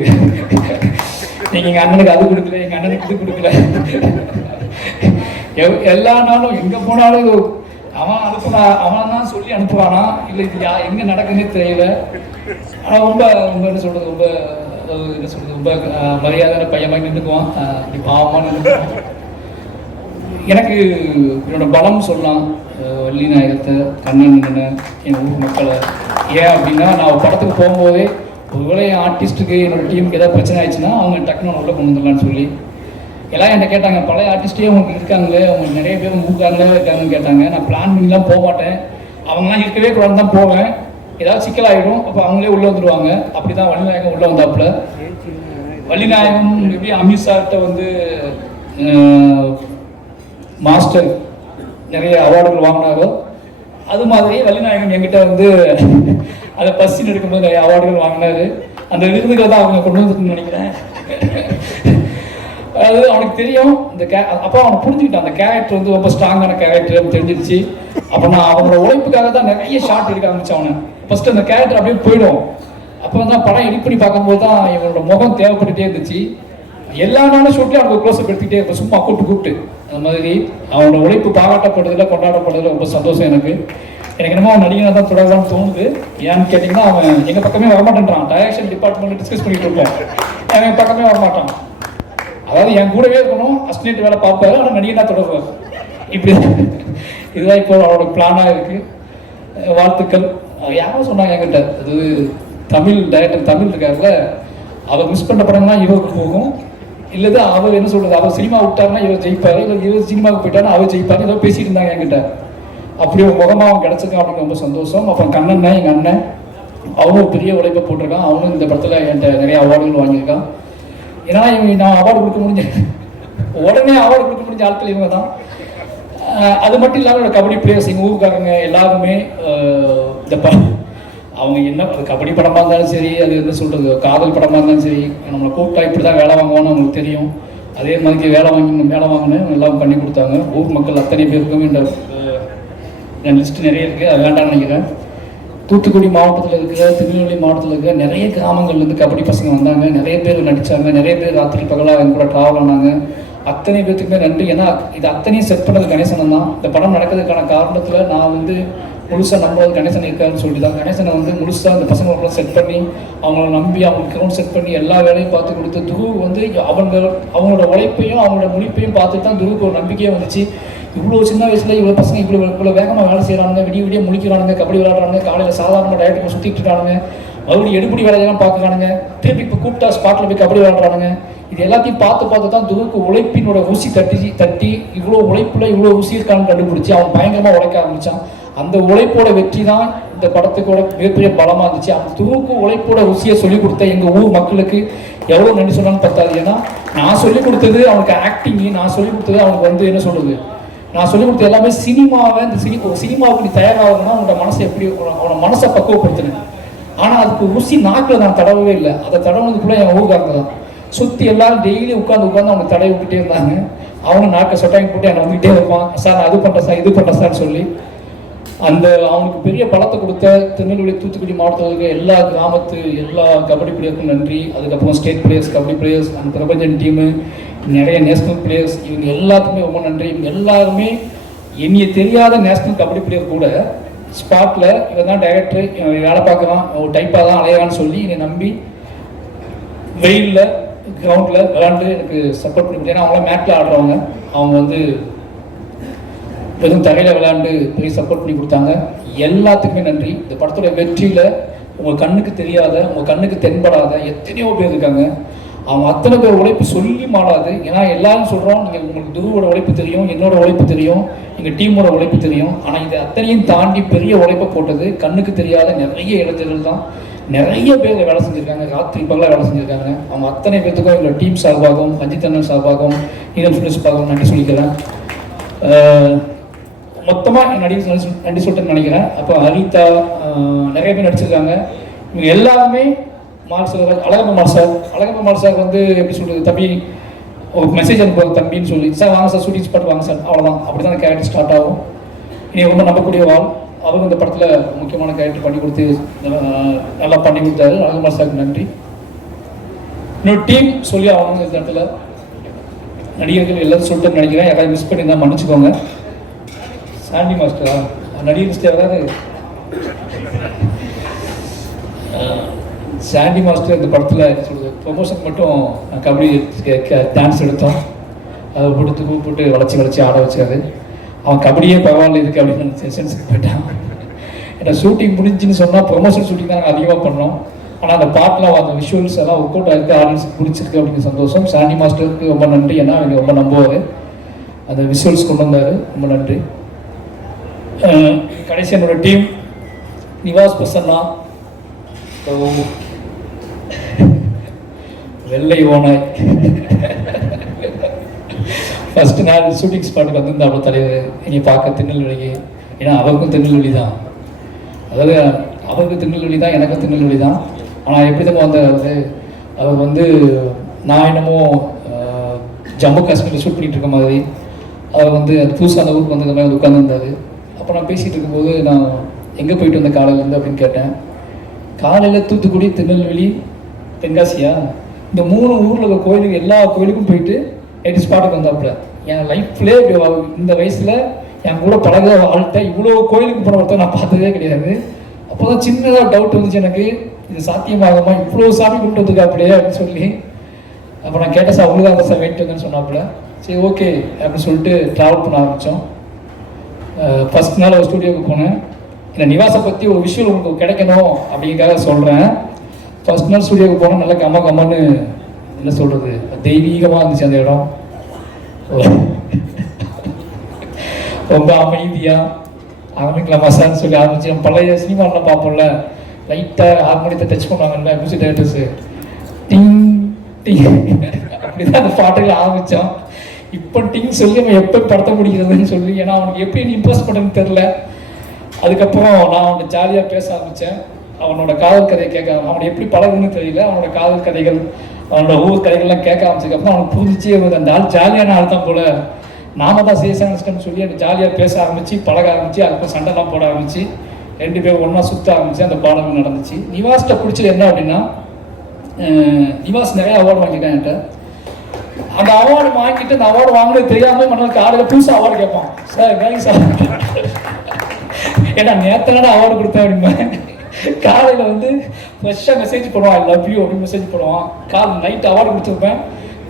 நீங்கள் எங்கள் அண்ணனுக்கு அது கொடுக்கல, எங்கள் அண்ணனுக்கு இது கொடுக்கல. எல்லா நாளும் எங்கே போனாலும் அவன் தான் சொல்லி அனுப்புவானா இல்லை இது எங்கே நடக்குதுன்னே தெரியல. ஆனால் ரொம்ப என்ன சொல்கிறது, ரொம்ப மரியாதையான பையமாக நின்றுக்குவான், இப்படி பாவமாக நின்றுக்குவான். எனக்கு என்னோட பலம் சொல்லலாம், வள்ளி நாயகத்தை, கண்ணன் என் ஊர் மக்களை. ஏன் அப்படின்னா நான் படத்துக்கு போகும்போதே ஒருவேளை என் ஆர்டிஸ்ட்டுக்கு என்னோட டீமுக்கு ஏதாவது பிரச்சனை ஆயிடுச்சுன்னா அவங்க டக்குன்னு உள்ள கொண்டு வந்துடலான்னு சொல்லி எல்லாம் என்கிட்ட கேட்டாங்க. பழைய ஆர்டிஸ்டே உங்களுக்கு இருக்காங்களே, அவங்க நிறைய பேர் ஊருக்காரங்களே இருக்காங்கன்னு கேட்டாங்க. நான் பிளான் பண்ணிலாம் போக மாட்டேன், அவங்களாம் இருக்கவே கூடாது தான் போவேன். ஏதாவது சிக்கலாகிடும், அப்போ அவங்களே உள்ளே வந்துடுவாங்க. அப்படி தான் வள்ளிநாயகம் உள்ளே வந்தாப்புல. வள்ளிநாயகம் எப்படி அமித்ஷார்கிட்ட வந்து மாஸ்டர் நிறைய அவார்டுகள் வாங்கினாரோ அது மாதிரி வள்ளிநாயகம் என்கிட்ட வந்து அதை பஸ்ஸின் எடுக்கும்போது நிறைய அவார்டுகள் வாங்கினாரு. அந்த விருதுகளை தான் அவங்க கொண்டு வந்துருக்குன்னு நினைக்கிறேன். அது அவனுக்கு தெரியும் இந்த அப்போ அவனை புரிஞ்சுக்கிட்டான், அந்த கேரக்டர் வந்து ரொம்ப ஸ்ட்ராங்கான கேரக்டர் தெரிஞ்சிருச்சு. அப்போ நான் அவனோட உழைப்புக்காக தான் நிறைய ஷார்ட் எடுக்க ஆரம்பிச்சேன். அவனை ஃபர்ஸ்ட் அந்த கேரக்டர் அப்படியே போயிடும். அப்போ தான் படம் எடிட் பண்ணி பார்க்கும்போது தான் இவனோட முகம் தேவைப்பட்டுட்டே இருந்துச்சு. எல்லா நாளும் ஷூட்லேயும் அவனுக்கு க்ளோஸ்அப் எடுத்துக்கிட்டே இருப்பேன், சும்மா கூப்பிட்டு அந்த மாதிரி அவனோட உழைப்பு பாராட்டப்படுறதுல கொண்டாடப்படுறதுல ரொம்ப சந்தோஷம் எனக்கு. என்னமோ அவன் நடிகனாக தான் தொடர்பான்னு தோணுது. ஏன்னு கேட்டிங்கன்னா அவன் எங்கள் பக்கமே வரமாட்டேன்றான். டைரக்ஷன் டிபார்ட்மெண்ட்டில் டிஸ்கஸ் பண்ணிட்டு இருப்போம், என் பக்கமே வரமாட்டான். அதாவது என் கூடவே இருக்கணும், அஸ்டேட் வேலை பார்ப்பாரு, ஆனால் நடிகனாக தொடர்பார். இப்படி இதுதான் இப்போ அவனோட பிளானாக இருக்குது. வாழ்த்துக்கள். யாரும் சொன்னாங்க என்கிட்ட, அது தமிழ் டைரக்டர் தமிழ் இருக்காருல்ல, அவர் மிஸ் பண்ண படம்னா இவருக்கு போகும், இல்லது அவர் என்ன சொல்கிறது, அவர் சினிமா விட்டாருன்னா இவர் ஜெயிப்பார், இல்லை இவர் சினிமாவுக்கு போயிட்டாருன்னா அவர் ஜெயிப்பார், ஏதோ பேசிட்டு இருந்தாங்க என்கிட்ட. அப்படி ஒரு முகமாக அவன் கிடச்சிருக்கான் அப்படின்னு ரொம்ப சந்தோஷம். அப்புறம் கண்ணன் எங்கள் அண்ணன், அவனும் பெரிய உழைப்பை போட்டிருக்கான். அவனும் இந்த படத்தில் என்கிட்ட நிறைய அவார்டுகள் வாங்கியிருக்கான். ஏன்னா இவங்க நான் அவார்டு கொடுக்க முடிஞ்ச உடனே அவார்டு கொடுக்க முடிஞ்ச ஆட்கள் இவங்க தான். அது மட்டும் இல்லாமல் கபடி பிளேயர்ஸ் எங்கள் ஊருக்காரங்க எல்லாருமே இந்த படம் அவங்க என்ன கபடி படமாக இருந்தாலும் சரி, அது என்ன சொல்கிறது காதல் படமாக இருந்தாலும் சரி, நம்மளை கூப்பிட்டா இப்படி தான் வேலை வாங்குவோன்னு அவங்களுக்கு தெரியும். அதே மாதிரி வேலை வாங்கினேன் எல்லாம் பண்ணி கொடுத்தாங்க. ஊர் மக்கள் அத்தனை பேருக்கும் இந்த லிஸ்ட்டு நிறைய இருக்குது, அது வேண்டாம்னு நினைக்கிறேன். தூத்துக்குடி மாவட்டத்தில் இருக்கிற, திருநெல்வேலி மாவட்டத்தில் இருக்கிற நிறைய கிராமங்கள்லேருந்து கபடி பசங்க வந்தாங்க. நிறைய பேர் நடித்தாங்க, நிறைய பேர் ராத்திரி பகலாக அவங்க கூட ட்ராவல் ஆனாங்க. அத்தனை பேர்த்துக்குமே நன்றி. ஏன்னா இது அத்தனையும் செட் பண்ணது கணேசன் தான். இந்த படம் நடக்கிறதுக்கான காரணத்தில் நான் வந்து முழுசாக நம்புறது கணேசன் இருக்காருன்னு சொல்லிட்டு தான் கணேசனை வந்து முழுசாக அந்த பசங்களை செட் பண்ணி அவங்கள நம்பி அவங்களுக்கு கிரௌண்ட் செட் பண்ணி எல்லா வேலையும் பார்த்து கொடுத்து துருவு வந்து அவங்களோட உழைப்பையும் அவங்களோட முழிப்பையும் பார்த்துட்டு தான் துருவுக்கு ஒரு நம்பிக்கையே வந்துச்சு. இவ்வளோ சின்ன வயசில் இவ்வளோ பசங்க இவ்வளோ வேகமாக வேலை செய்கிறானுங்க, விடிய முழிக்கிறானுங்க, கபடி விளையாடுறாங்க, காலையில் சாதாரண டயட்டுக்கு சுற்றிட்டு இருக்கானுங்க, மறுபடியும் எடுபடி வேலையெல்லாம் பார்க்குறானுங்க, திருப்பி இப்போ கூப்பிட்டா ஸ்பாட்டில் போய் கபடி விளையாடுறானுங்க. இது எல்லாத்தையும் பார்த்து தான் துருவுக்கு உழைப்பினோட ஊசி தட்டி இவ்வளோ உழைப்பில் இவ்வளோ ஊசி இருக்கான்னு கண்டுபிடிச்சி அவன் பயங்கரமாக உழைக்க ஆரம்பித்தான். அந்த உழைப்போட வெற்றி தான் இந்த படத்துக்கோட மிகப்பெரிய பலமாக இருந்துச்சு. அந்த துருவுக்கு உழைப்போட ருசியை சொல்லிக் கொடுத்த எங்கள் ஊர் மக்களுக்கு எவ்வளோ நன்றி சொன்னான்னு பத்தாது. ஏன்னா நான் சொல்லிக் கொடுத்தது அவனுக்கு ஆக்டிங்கு, நான் சொல்லிக் கொடுத்தது அவனுக்கு வந்து என்ன சொல்கிறது, நான் சொல்லிக் கொடுத்த எல்லாமே சினிமாவை ஒரு சினிமாவுக்கு நீ தயாராகணும்னா அவனோட மனசை எப்படி அவனோட மனசை பக்குவப்படுத்தினேன். ஆனால் அதுக்கு ருசி நாக்கில் நான் தடவவே இல்லை. அதை தடவுனதுக்குள்ளே என் ஊருக்காரங்க தான் சுற்றி எல்லாரும் டெய்லி உட்காந்து அவங்க தடவி விட்டுட்டே இருந்தாங்க. அவனும் நாக்கை சொட்டாங்கி போட்டு என்னை வந்துக்கிட்டே இருப்பான், சார் நான் அது பண்ணுறேன் சார் இது பண்ணுறேன் சார்னு சொல்லி. அந்த அவனுக்கு பெரிய பலத்தை கொடுத்த திருநெல்வேலி தூத்துக்குடி மாவட்டத்தில் இருக்க எல்லா கிராமத்து எல்லா கபடி பிளேயருக்கும் நன்றி. அதுக்கப்புறம் ஸ்டேட் பிளேயர்ஸ், கபடி பிளேயர்ஸ், அந்த பிரபஞ்சன் டீமு, நிறைய நேஷ்னல் பிளேயர்ஸ், இவங்க எல்லாத்துக்குமே ரொம்ப நன்றி. இவங்க எல்லாருமே என்னைய தெரியாத நேஷ்னல் கபடி பிளேயர் கூட ஸ்பாட்டில் இவன் தான் டைரக்டர், வேலை பார்க்குறான், ஒரு டைப்பாக தான் அலையான்னு சொல்லி என்னை நம்பி வெயிலில் கிரவுண்டில் விளாண்டு எனக்கு சப்போர்ட் பண்ணி. ஏன்னா அவங்களாம் மேட்டில் ஆடுறவங்க, அவங்க வந்து வெறும் தரையில் விளையாண்டு பெரிய சப்போர்ட் பண்ணி கொடுத்தாங்க. எல்லாத்துக்குமே நன்றி. இந்த படத்தோட வெற்றியில் உங்கள் கண்ணுக்கு தெரியாத, உங்கள் கண்ணுக்கு தென்படாத எத்தனையோ பேர் இருக்காங்க. அவங்க அத்தனை பேர் உழைப்பு சொல்லி மாறாது. ஏன்னா எல்லாரும் சொல்கிறோம், நீங்கள் உங்களுக்கு துருவோட உழைப்பு தெரியும், என்னோட உழைப்பு தெரியும், எங்கள் டீமோட உழைப்பு தெரியும். ஆனால் இது அத்தனையும் தாண்டி பெரிய உழைப்பை போட்டது கண்ணுக்கு தெரியாத நிறைய இளைஞர்கள் தான். நிறைய பேர் வேலை செஞ்சுருக்காங்க, ராத்திரி பகலாக வேலை செஞ்சுருக்காங்க. அவங்க அத்தனை பேர்த்துக்கும் எங்களோட டீம் சார்பாகவும் அஜித் அண்ணன் சார்பாகவும் ஈரன் ஃபிட்னஸ் சார்பாகவும் நன்றி சொல்லிக்கிறேன். மொத்தமாக நன்றி சொல்லிட்டு நினைக்கிறேன். அப்போ ஹரிதா நிறைய பேர் நடிச்சிருக்காங்க. இவங்க எல்லாருமே அழகப்பமார் சார் வந்து எப்படி சொல்கிறது, தம்பி ஒரு மெசேஜ் அனுப்புவாங்க தம்பின்னு சொல்லி, சார் வாங்க சார் ஷூட்டிங் ஸ்பாட் வாங்க சார், அவ்வளோதான். அப்படி தான் கேரக்டர் ஸ்டார்ட் ஆகும். இனி ரொம்ப நம்பக்கூடிய வாழ். அவங்க இந்த படத்தில் முக்கியமான கேரக்டர் பண்ணி கொடுத்து நல்லா பண்ணி கொடுத்தாரு. அழகப்பமார் சாருக்கு நன்றி. இன்னொரு டீம் சொல்லி ஆகணும் இந்த இடத்துல. நடிகர்கள் எல்லாரும் சொல்லிட்டு நினைக்கிறேன், யாராவது மிஸ் பண்ணி தான் மன்னிச்சுக்கோங்க. சாண்டி மாஸ்டரா நடிகர் லிஸ்ட் யாராவது? சாண்டி மாஸ்டர் இந்த படத்தில் சொல்லுது ப்ரொமோஷன் மட்டும் கபடி டான்ஸ் எடுத்தோம், அதை போட்டு வளைச்சி ஆட வச்சாரு. அவன் கபடியே பரவாயில்ல இதுக்கு அப்படின்னு சென்ஸுக்கு போயிட்டான். ஏன்னா ஷூட்டிங் முடிஞ்சுன்னு சொன்னால் ப்ரொமோஷன் ஷூட்டிங் தான் நாங்கள் அதிகமாக பண்ணோம். ஆனால் அந்த பாட்டெலாம் அந்த விஷுவல்ஸ் எல்லாம் ஒர்க் அவுட் ஆகிருக்கு, ஆடியன்ஸுக்கு பிடிச்சிருக்கு அப்படின்னு சந்தோஷம். சாண்டி மாஸ்டருக்கு ரொம்ப நன்றி. ஏன்னா அவங்க ரொம்ப நம்புவார், அந்த விஷுவல்ஸ் கொண்டு வந்தார், ரொம்ப நன்றி. கடைசி என்னோட டீம் நிவாஸ் பிரசன்னா, வெள்ளை ஓனாய். ஃபர்ஸ்ட் நாள் ஷூட்டிங் ஸ்பாட்டுக்கு வந்திருந்தாப்புல தலைவர் என்னை பார்க்க திருநெல்வேலிக்கு. ஏன்னா அவருக்கும் திருநெல்வேலி தான், அதாவது அவருக்கு திருநெல்வேலி தான், எனக்கும் திருநெல்வேலி தான். ஆனால் எப்படி தான் வந்தார் அவர் வந்து நான் என்னமோ ஜம்மு காஷ்மீரில் ஷூட் பண்ணிகிட்டு இருக்க மாதிரி அவர் வந்து புதுசாக அந்த ஊருக்கு வந்தது மாதிரி உட்காந்துருந்தார். அப்போ நான் பேசிகிட்டு இருக்கும்போது நான் எங்கே போயிட்டு வந்தேன் காலையிலேருந்து அப்படின்னு கேட்டேன். காலையில் தூத்துக்குடி, திருநெல்வேலி, தென்காசியா, இந்த 3 ஊரில் இருக்க கோயிலுக்கு எல்லா கோயிலுக்கும் போயிட்டு நைட்டு ஸ்பாட்டுக்கு வந்தாப்புல. என் லைஃப்லேயே இந்த வயசில் என் கூட பழக ஆள்கிட்ட இவ்வளோ கோயிலுக்கு போன ஒருத்தர் நான் பார்த்ததே கிடையாது. அப்போ தான் சின்னதாக டவுட் வந்துச்சு எனக்கு, இது சாத்தியமாகுமா, இவ்வளோ சாமி கூப்பிட்டு வந்துருக்காப்புலையே அப்படின்னு சொல்லி. அப்போ நான் கேட்டேன், சார் அவ்வளோதான் அந்த சார் வெயிட் வந்துன்னு சொன்னாப்புல. சரி ஓகே அப்படின்னு சொல்லிட்டு ட்ராவல் பண்ண ஆரம்பித்தோம். ஃபஸ்ட் நாள் ஒரு ஸ்டூடியோவுக்கு போனேன். இந்த நிவாஸை பற்றி ஒரு விஷயம் உங்களுக்கு கிடைக்கணும் அப்படிங்கிறத சொல்கிறேன். ஃபர்ஸ்ட் நாள் ஸ்டுடியோவுக்கு போனால் நல்லா கம்மன்னு என்ன சொல்கிறது, தெய்வீகமாக இருந்துச்சு அந்த இடம். ரொம்ப அமைதியாக ஆரம்பிக்கலாமாசான்னு சொல்லி ஆரம்பிச்சு, நம்ம பழைய சினிமாலாம் பார்ப்போம்ல, லைட்டாக ஹார்மோனியத்தை டச் பண்ணுவாங்கல்ல மியூசிக் டைரக்டர்ஸு, டிங் டிங் அப்படிதான் அந்த பாட்டுகள் ஆரம்பித்தோம். இப்போ டிங் சொல்லி அவன் எப்போ படுத்த முடிகிறதுன்னு சொல்லி, ஏன்னா அவனுக்கு எப்படி இம்ப்ரெஸ் பண்ணுறதுன்னு தெரில. அதுக்கப்புறம் நான் அவனை ஜாலியாக பேச ஆரம்பித்தேன். அவனோட காதல் கதையை கேட்க, அவனை எப்படி பழகுன்னு தெரியல, அவனோட காதல் கதைகள் அவனோட ஒவ்வொரு கதைகள்லாம் கேட்க ஆரம்பிச்சதுக்கப்புறம் அவனுக்கு புரிஞ்சிச்சு அந்த ஆள் ஜாலியான ஆள் தான் போல, நாம தான் சேஷன் சொல்லி அந்த ஜாலியாக பேச ஆரம்பிச்சு பழக ஆரம்பிச்சு, அதுக்கு சண்டைலாம் போட ஆரம்பிச்சு, 2 பேரும் ஒன்றா சுற்ற ஆரம்பிச்சு அந்த பாடல்கள் நடந்துச்சு. நிவாஸ்கிட்ட பிடிச்சது என்ன அப்படின்னா, நிவாஸ் நிறைய அவார்டு வாங்கியிருக்கான் என்கிட்ட. அந்த அவார்டு வாங்கிட்டு அந்த அவார்டு வாங்கினது தெரியாமல் மன்னருக்கு காலையில் புதுசாக அவார்டு கேட்பான். சார் வேலை சார், ஏன்னா நேற்று அவார்டு கொடுத்தேன் அப்படின்னா காலையில் வந்து ஃப்ரெஷ்ஷாக மெசேஜ் போடுவான், ஐ லவ் யூ அப்படின்னு மெசேஜ் போடுவான். நைட் அவார்டு கொடுத்துருப்பேன்,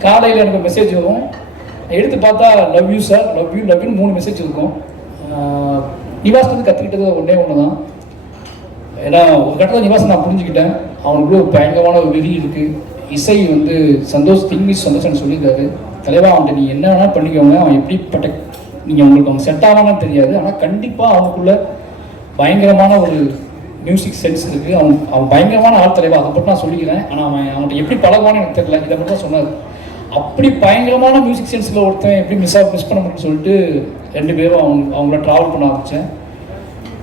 காலையில் எனக்கு மெசேஜ் வரும். எடுத்து பார்த்தா லவ் யூ சார், லவ் யூன்னு 3 மெசேஜ் இருக்கும். நிவாஸ் வந்து கற்றுக்கிட்டது ஒன்று தான். ஏன்னா ஒரு கட்டத்தில் நிவாஸ் நான் புரிஞ்சுக்கிட்டேன், அவனுக்குள்ள ஒரு பயங்கரமான ஒரு வெறி இருக்குது. இசை வந்து சந்தோஷம்னு சொல்லியிருக்காரு. தலைவா அவன்கிட்ட நீ என்ன வேணால் பண்ணிக்கோங்க, அவன் எப்படிப்பட்ட நீங்கள் உங்களுக்கு அவன் செட் ஆவானு தெரியாது, ஆனால் கண்டிப்பாக அவனுக்குள்ள பயங்கரமான ஒரு மியூசிக் சென்ஸ் இருக்குது. அவன் பயங்கரமான ஆள் தலைவா, அதை மட்டும் நான் சொல்லிக்கிறேன். ஆனால் அவன்கிட்ட எப்படி பழகுவான்னு எனக்கு தெரியல, இதை மட்டும் தான் சொன்னார். அப்படி பயங்கரமான மியூசிக் சென்ஸில் ஒருத்தன் எப்படி மிஸ் பண்ண முடியும்னு சொல்லிட்டு 2 பேரும் அவங்கள ட்ராவல் பண்ண ஆரம்பித்தேன்.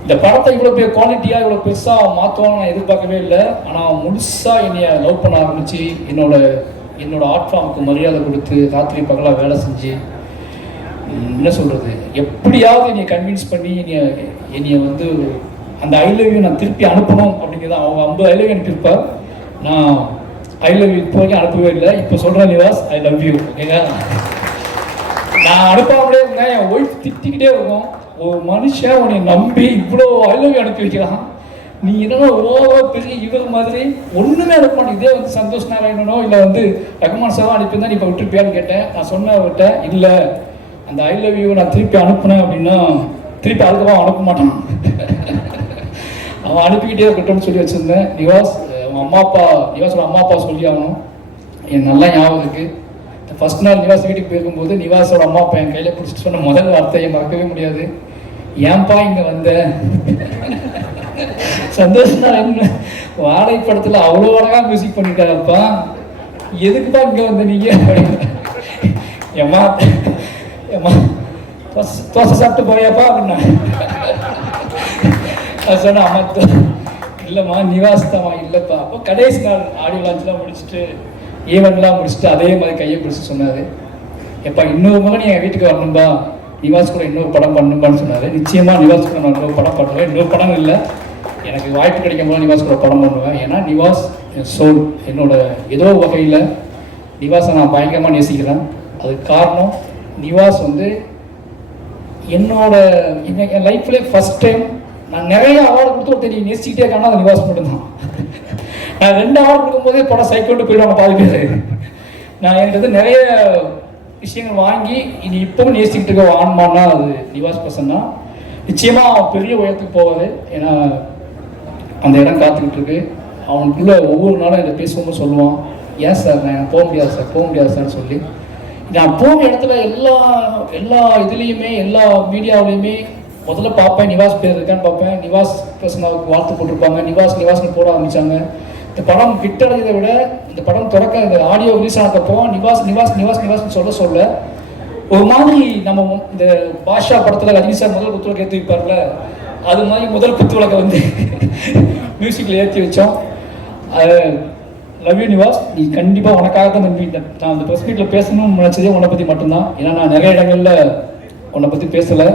இந்த படத்தை இவ்வளோ குவாலிட்டியாக இவ்வளோ பெருசாக மாற்றுவான்னு நான் எதிர்பார்க்கவே இல்லை. ஆனால் முழுசாக என்னைய லவ் பண்ண ஆரம்பித்து என்னோட ஆர்ட் ஃபார்முக்கு மரியாதை கொடுத்து ராத்திரி பகலாக வேலை செஞ்சு, என்ன சொல்கிறது, எப்படியாவது என்னை கன்வின்ஸ் பண்ணி என்னைய வந்து அந்த ஐ லவ் யூ நான் திருப்பி அனுப்பணும் அப்படிங்கிறத. அவங்க 50 ஐ லவ் யூ அனுப்பியிருப்பார், நான் ஐ லவ் யூ இப்போ வரைக்கும் அனுப்பவே இல்லை. இப்போ சொல்கிறேன் நிவாஸ், ஐ லவ் யூ. ஓகேங்க, நான் அனுப்பாமலே இருந்தேன், என் ஒய்ஃப் திட்டிக்கிட்டே இருக்கும், ஒரு மனுஷன் உன்னை நம்பி இவ்வளோ ஐ லவ் யூ அனுப்பி வைக்கிறான், நீ என்னன்னா பெரிய இவர் மாதிரி ஒன்றுமே அனுப்ப மாட்டேன். இதே வந்து சந்தோஷ் நாராயணனோ இல்லை வந்து ரகுமான் சாரோ அனுப்பியிருந்தா நீ இப்போ விட்டுருப்பியான்னு கேட்டேன். நான் சொன்னவர்கிட்ட, இல்லை அந்த ஐ லவ் யூ நான் திருப்பி அனுப்புனேன் அப்படின்னா திருப்பி அதுக்கப்புறம் அனுப்ப மாட்டான், அவன் அனுப்பிக்கிட்டே இருக்கட்டும்னு சொல்லி வச்சுருந்தேன். நிவாஸோட அம்மா அப்பா சொல்லி ஆகணும், எனக்கு நல்லா ஞாபகம் இருக்குது. ஃபர்ஸ்ட் நாள் நிவாஸ் வீட்டுக்கு போயிருக்கும்போது நிவாஸோட அம்மா அப்பா என் கையில் பிடிச்சிட்டு சொன்ன முதல் வார்த்தையை மறக்கவே முடியாது, ஏன்பா இங்கே வந்த, சந்தோஷம் தான் என்ன வாடகை படத்தில் அவ்வளோ அழகாக மியூசிக் பண்ணிட்டாரப்பா, எதுக்குப்பா இங்கே வந்த நீங்கள், ஏம்மா தோசை சாப்பிட்டு போயாப்பா அப்படின்னா அது சொன்னேன். அம்மா இல்லைம்மா நிவாஸ் தான்மா. இல்லைப்பா. அப்போ கடைசி நாள் ஆடியோ லான்ச்லாம் முடிச்சுட்டு ஈவெண்ட்லாம் முடிச்சுட்டு அதே மாதிரி கையை பிடிச்சி சொன்னார், எப்பா இன்னொரு மகன் என் வீட்டுக்கு வரணும்பா, நிவாஸ் கூட இன்னொரு படம் பண்ணும்பான்னு சொன்னார். நிச்சயமாக நிவாஸ் கூட நான் இன்னொரு படம் பண்ணுவேன், இன்னொரு படம் இல்லை, எனக்கு வாய்ப்பு கிடைக்கும் போது நிவாஸ் கூட படம் பண்ணுவேன். ஏன்னா நிவாஸ் என் சோல், என்னோட ஏதோ வகையில் நிவாஸை நான் பயங்கரமாக நேசிக்கிறேன். அதுக்கு காரணம் நிவாஸ் வந்து என்னோட என் லைஃப்லேயே ஃபஸ்ட் டைம் நான் நிறைய அவார்டு கொடுத்து ஒருத்தர் நீ நேசிக்கிட்டே இருக்காங்கன்னா அது நிவாஸ் மட்டும்தான். நான் 2 அவார்டு கொடுக்கும்போதே படம் சைக்கோட்டு போயிடுவாங்க பாதி பேர். நான் என்கிட்ட நிறைய விஷயங்கள் வாங்கி இனி இப்பவும் நேசிக்கிட்டு இருக்க ஆன்மான்னா அது நிவாஸ் பர்சன் தான். நிச்சயமாக அவன் பெரிய உயரத்துக்கு போவார், ஏன்னா அந்த இடம் காத்துக்கிட்டு இருக்கு. அவனுக்குள்ள ஒவ்வொரு நாளும் இதை பேசும்போது சொல்லுவான், ஏன் சார் நான் போக முடியாது சார் சொல்லி. நான் போன இடத்துல எல்லா இதுலேயுமே எல்லா மீடியாவிலையுமே முதல்ல பார்ப்பேன், நிவாஸ் பேர் இருக்கான்னு பார்ப்பேன், நிவாஸ் பர்சனாவுக்கு வாழ்த்து போட்டிருப்பாங்க, நிவாஸ்னு போட ஆரம்பித்தாங்க. இந்த படம் கிட்டடைஞ்சதை விட இந்த படம் தொடக்க இந்த ஆடியோ ரிலீஸ் ஆனப்போ நிவாஸ்னு சொல்ல ஒரு மாதிரி நம்ம இந்த பாஷா படத்தில் ரஜினி சார் முதல் குத்துவிளக்கு ஏற்றி வைப்பார்ல, அது மாதிரி முதல் குத்துவிளக்கை வந்து மியூசிக்கில் ஏற்றி வச்சோம். லவ் யூ நிவாஸ், நீ கண்டிப்பாக உனக்காக தான் நான் அந்த ப்ரெஸ் மீட்டில் பேசணும்னு நினச்சதே உன்னை பற்றி மட்டும்தான். ஏன்னா நான் நிறைய இடங்களில் உன்னை பற்றி பேசலை,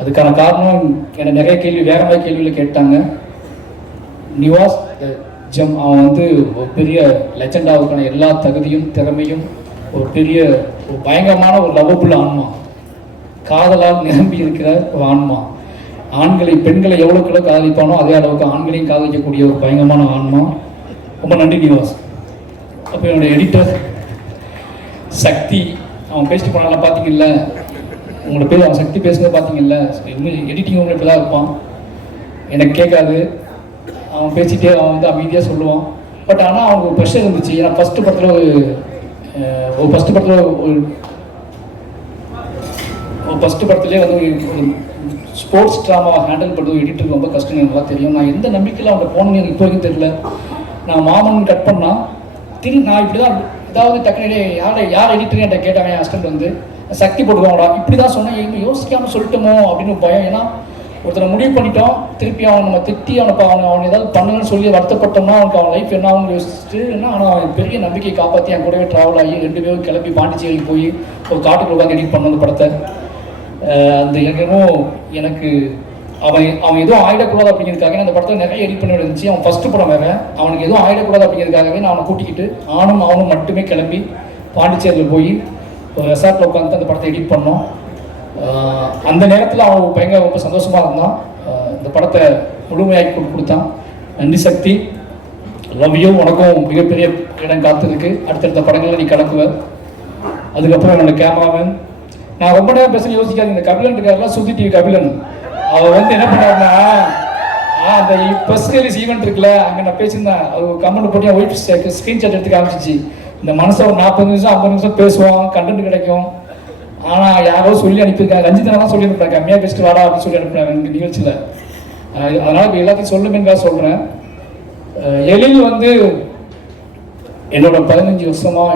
அதுக்கான காரணம் என்னை நிறைய வேற மாதிரி கேள்வியில் கேட்டாங்க. நிவாஸ் ஜம் அவன் வந்து ஒரு பெரிய லெஜெண்டாவுக்கான எல்லா தகுதியும் திறமையும் ஒரு பயங்கரமான ஒரு லவ்வபுள் ஆன்மா, காதலால் நிரம்பி இருக்கிற ஒரு ஆன்மா. பெண்களை எவ்வளோக்குள்ள காதலிப்பானோ அதே அளவுக்கு ஆண்களையும் காதலிக்கக்கூடிய ஒரு பயங்கரமான ஆன்மா. ரொம்ப நன்றி நிவாஸ். அப்போ என்னோடய எடிட்டர் சக்தி, அவன் பேசிட்டு போனால பார்த்தீங்கல்ல, உங்களோட பேர் அவன் சக்தி பேசுகிறத பார்த்தீங்கல்ல, எடிட்டிங் உங்களுக்கு இப்படி தான் இருப்பான். எனக்கு கேட்காது, அவன் பேசிகிட்டே அவன் வந்து அமைதியாக சொல்லுவான். பட் ஆனால் அவனுக்கு ஒரு ப்ரெஷர் இருந்துச்சு. ஏன்னா ஃபஸ்ட்டு படத்தில் ஃபஸ்ட்டு படத்துலேயே வந்து ஒரு ஸ்போர்ட்ஸ் ட்ராமா ஹேண்டில் பண்ணுறது எடிட்டருக்கு ரொம்ப கஷ்டம், எனக்கு நல்லா தெரியும். நான் எந்த நம்பிக்கையில் அவன் போனேன்னு எனக்கு இப்போ வரைக்கும் தெரியல. நான் மாமன் கட் பண்ணால் நான் இப்படி தான் ஏதாவது டக்குனே யார் எடிட்டர் என்கிட்ட கேட்டாங்க. என் ஹஸ்பண்ட் வந்து சக்தி போட்டுக்குவாங்களா இப்படி தான் சொன்னேன், யோசிக்காமல் சொல்லிட்டோமோ அப்படின்னு பயம். ஏன்னா ஒருத்தரை முடிவு பண்ணிட்டோம், திருப்பி அவன் நம்ம திட்டி அவன் ஏதாவது பண்ணுங்கன்னு சொல்லி வருத்தப்பட்டோம்னா அவனுக்கு அவன் லைஃப் என்ன ஆகும்னு யோசிச்சுட்டு ஆனால் அவன் பெரிய நம்பிக்கையை காப்பாற்றி என் கூடவே ட்ராவல் ஆகி 2 பேரும் கிளம்பி பாண்டிச்சேரிக்கு போய் ஒரு காட்டுக்குள்ள உட்காந்து எடிட் பண்ண அந்த படத்தை. அந்த எனக்கு அவன் எதுவும் ஆயிடக்கூடாது அப்படிங்கிறதுக்காக அந்த படத்தில் நிறைய எடிட் பண்ணி இருந்துச்சு. அவன் ஃபஸ்ட்டு படம் வேறு, அவனுக்கு எதுவும் ஆயிடக்கூடாது அப்படிங்கிறதுக்காகவே நான் அவனை கூட்டிக்கிட்டு அவனும் மட்டுமே கிளம்பி பாண்டிச்சேரியில் போய் ஒரு ரெசார்ட்டில் உட்காந்து அந்த படத்தை எடிட் பண்ணோம். அந்த நேரத்தில் அவன் பயங்கர ரொம்ப சந்தோஷமாக இருந்தான். இந்த படத்தை முழுமையாக்கி கொடுத்தான். நன்றி சக்தி, லவ் யூ. உனக்கும் மிகப்பெரிய இடம் காத்திருக்கு, அடுத்தடுத்த படங்களில் நீ கலக்குவ. அதுக்கப்புறம் என்னோட கேமராமேன், நான் ரொம்ப நேரம் பேச யோசிக்காது. இந்த கபிலன் இருக்காருலாம், சுதி டிவி கபிலன், அவர் வந்து என்ன பண்ணாருன்னா அந்த ப்ரெஸ் ரிலீஸ் ஈவெண்ட் இருக்குல்ல, அங்கே நான் பேசியிருந்தேன். அவர் கமெண்ட் போட்டு ஒயிட் ஸ்க்ரீன்ஷாட் எடுத்து காமிச்சிச்சு. இந்த மனசை ஒரு 40 நிமிஷம் 50 நிமிஷம் பேசுவான், கண்டென்ட் கிடைக்கும். ஆனால் யாரோ சொல்லி அனுப்பியிருக்காங்க, ரஞ்சிதனா தான் சொல்லி அனுப்புறாங்க, கம்மியாக பேசிட்டு வாடா அப்படின்னு சொல்லி அனுப்புறாங்க எனக்கு நிகழ்ச்சியில். அதனால் இப்போ எல்லாத்தையும் சொல்லுமேன்னு சொல்கிறேன். எழில் வந்து என்னோட 15 வருஷமாக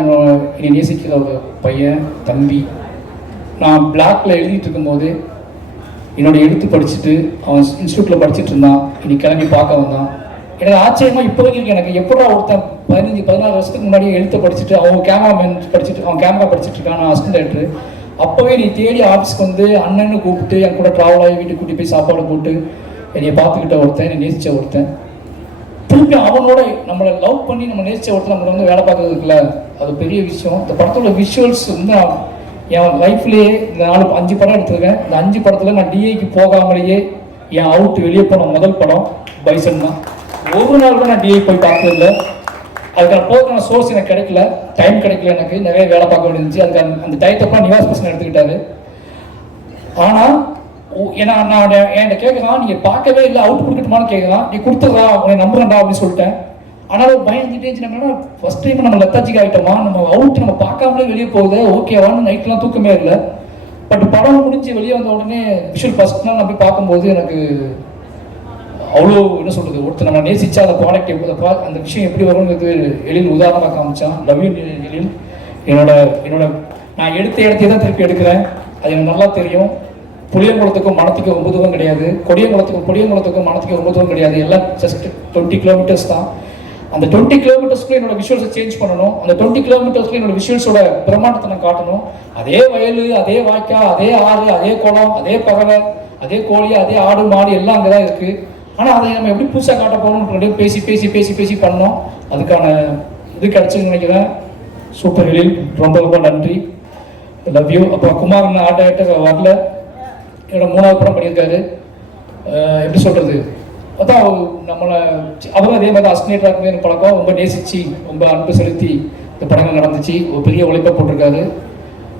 என்னை நேசிக்கிற ஒரு பையன், தம்பி. நான் பிளாக்ல எழுதிட்டு இருக்கும்போது என்னோட எழுத்து படிச்சுட்டு அவன் இன்ஸ்டியூட்டில் படிச்சுட்டு இருந்தான். இன்னைக்கு கிளம்பி பார்க்க வந்தான். எனக்கு ஆச்சரியமாக இப்போ வரைக்கும் எனக்கு எப்படா ஒருத்தன் 15-16 வருஷத்துக்கு முன்னாடியே எழுத்தை படிச்சுட்டு அவன் கேமராமேன் படிச்சுட்டு அவன் கேமரா படிச்சுட்டு இருக்கான், நான் அசிஸ்டன்ட் டைரக்டர். அப்போவே நீ தேடி ஆஃபீஸ்க்கு வந்து அண்ணன்னு கூப்பிட்டு என் கூட ட்ராவல் ஆகி வீட்டுக்கு கூட்டி போய் சாப்பாடு போட்டு என்னை பார்த்துக்கிட்ட ஒருத்தன், என்னை நேசித்த ஒருத்தன். திருப்பி அவனோட நம்மளை லவ் பண்ணி நம்ம நேசித்த ஒருத்தர் நம்மளை வந்து வேலை பார்க்கறது இருக்குல்ல, அது பெரிய விஷயம். இந்த படத்தோட விஷுவல்ஸ் வந்து என் லைஃப்லேயே இந்த 5 படம் எடுத்திருக்கேன். இந்த 5 படத்தில் நான் டிஐக்கு போகாமலேயே என் அவுட் வெளியே போன முதல் படம் பைசன் தான். ஒரு நாள் கூட நான் டிஐ போய் பார்த்ததில்லை. அதுக்கான போதுக்கான சோர்ஸ் எனக்கு கிடைக்கல, டைம் கிடைக்கல, எனக்கு நிறைய வேலை பார்க்க வேண்டியிருந்துச்சு. அதுக்கு அந்த டயத்தப்பெல்லாம் நிவாஸ் பர்சன் எடுத்துக்கிட்டாரு. ஆனால் ஏன்னா நான் என்கிட்ட கேட்கலாம், நீங்கள் பார்க்கவே இல்லை அவுட் கொடுக்கட்டுமான்னு கேட்கலாம், நீ கொடுத்துடா உன்னை நம்புறேன்டா அப்படின்னு சொல்லிட்டேன். ஆனால் பயந்துட்டே நம்ம ஃபர்ஸ்ட் டைம் நம்ம லெத்தாஜிக் ஆகிட்டோமா, நம்ம அவுட் நம்ம பார்க்காமலே வெளியே போகுது, ஓகேவான்னு நைட்லாம் தூக்கமே இல்லை. பட் படம் முடிஞ்சு வெளியே வந்த உடனே விஷுவல் ஃபர்ஸ்ட் நாள் நான் போய் பார்க்கும்போது எனக்கு அவ்வளோ என்ன சொல்கிறது, ஒருத்தர் நம்ம நேசிச்சா அந்த ப்ராடக்ட் அந்த விஷயம் எப்படி வரும்ங்கிறது எழில் உதாரணமாக காமிச்சான். லவ் யூ எழில். என்னோட நான் எடுத்த இடத்தையே தான் திருப்பி எடுக்கிறேன், அது எனக்கு நல்லா தெரியும். புளியங்குளத்துக்கும் மணத்துக்கும் ரொம்ப தூரம் கிடையாது, கொடியங்குளத்துக்கும் மணத்துக்கும் ரொம்ப தூரம் கிடையாது, எல்லாம் ஜஸ்ட் 20 கிலோமீட்டர்ஸ் தான். அந்த 20 கிலோமீட்டர்ஸ்க்குள்ள என்னோட விஷுவல்ஸை சேஞ்ச் பண்ணணும். அந்த 20 கிலோமீட்டர்ஸ்க்குள்ள என்னோட விஷுவல்ஸோட பிரமாண்டத்தை நான் காட்டணும். அதே வயல், அதே வாய்க்கா, அதே ஆறு, அதே குளம், அதே பறவை, அதே கோழி, அதே ஆடு மாடு எல்லாம் அங்கே தான் இருக்குது. ஆனால் அதை நம்ம எப்படி புதுசாக காட்ட போகணும்னு பேசி பேசி பேசி பேசி பண்ணோம். அதுக்கான இது கிடச்சுன்னு நினைக்கிறேன். சூப்பர் எழில், ரொம்ப ரொம்ப நன்றி, லவ் யூ. அப்புறம் குமார் ஆர்ட் வரல, என்னோட 3வது படம் பண்ணியிருக்காரு. எப்படி சொல்கிறது, அதான் நம்மளை அவரும் அதே மாதிரி அஸ்னேட்டராக எனக்கு பழக்கம், ரொம்ப நேசித்து ரொம்ப அன்பு செலுத்தி இந்த படங்கள் நடந்துச்சு. ஒரு பெரிய உழைப்பை போட்டிருக்காரு.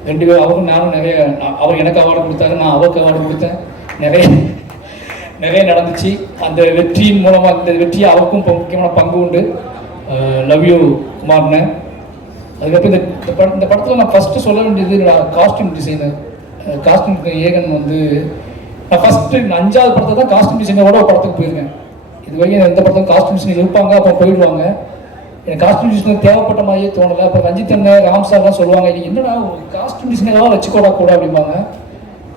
2 பேரும், அவரும் நானும் நிறைய, அவர் எனக்கு அவார்டு கொடுத்தாரு, நான் அவருக்கு அவார்டு கொடுத்தேன். நிறைய நடந்துச்சு. அந்த வெற்றியின் மூலமாக இந்த வெற்றியை அவருக்கும் முக்கியமான பங்கு உண்டு. லவ் யூ குமார்னு. அதுக்கப்புறம் இந்த படத்தில் நான் ஃபஸ்ட்டு சொல்ல வேண்டியது காஸ்டியூம் டிசைனர். காஸ்டியூம் ஏகன் வந்து நான் ஃபஸ்ட்டு 5வது படத்தை தான் காஸ்டியூம் டிசைனரோட ஒரு படத்துக்கு போயிருக்கேன். இது வரைக்கும் எந்த படத்துக்கும் காஸ்டியூம் டிசைனர் இருப்பாங்க, அப்புறம் போயிடுவாங்க. எனக்கு காஸ்டியூம் டிசைனர் தேவைப்பட்ட மாதிரியே தோணலை. அப்புறம் ரஞ்சித் அண்ணன், ராம் சார்லாம் சொல்லுவாங்க, நீ என்னடா ஒரு காஸ்டியூம் டிசைனராக வச்சுக்கோடா கூட அப்படிம்பாங்க.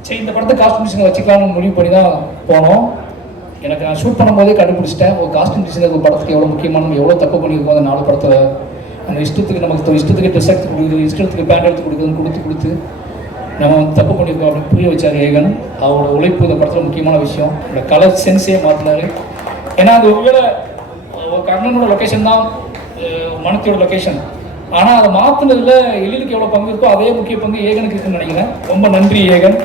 சரி, இந்த படத்தை காஸ்டியூம் டிசைனர் வச்சுக்கலாம்னு முடிவு பண்ணி தான் போனோம். எனக்கு நான் ஷூட் பண்ணும்போதே கண்டுபிடிச்சிட்டேன், ஒரு காஸ்டியூம் டிசைனர் ஒரு படத்துக்கு எவ்வளோ முக்கியமான, எவ்வளோ தப்பு பண்ணியிருக்கோம் அந்த 4 படத்தில். அந்த இஷ்டத்துக்கு ட்ரெஸ் எடுத்து கொடுக்குறது, இஷ்டத்துக்கு பேண்ட் எடுத்து கொடுக்குறதுன்னு கொடுத்து நம்ம தப்பு பண்ணியிருக்கோம் அப்படின்னு புரிய வச்சார் ஏகன். அவரோட உழைப்பு இந்த படத்தில் முக்கியமான விஷயம். அந்த கலர் சென்ஸே மாற்றினாரு. ஏன்னா அது ஒருவேளை கர்ணனோட லொக்கேஷன் தான் மனத்தியோட லொக்கேஷன், ஆனால் அதை மாற்றினதில் எழிலுக்கு எவ்வளோ பங்கு இருக்கோ அதே முக்கிய பங்கு ஏகனுக்கு இருக்குன்னு நினைக்கிறேன். ரொம்ப நன்றி ஏகன்.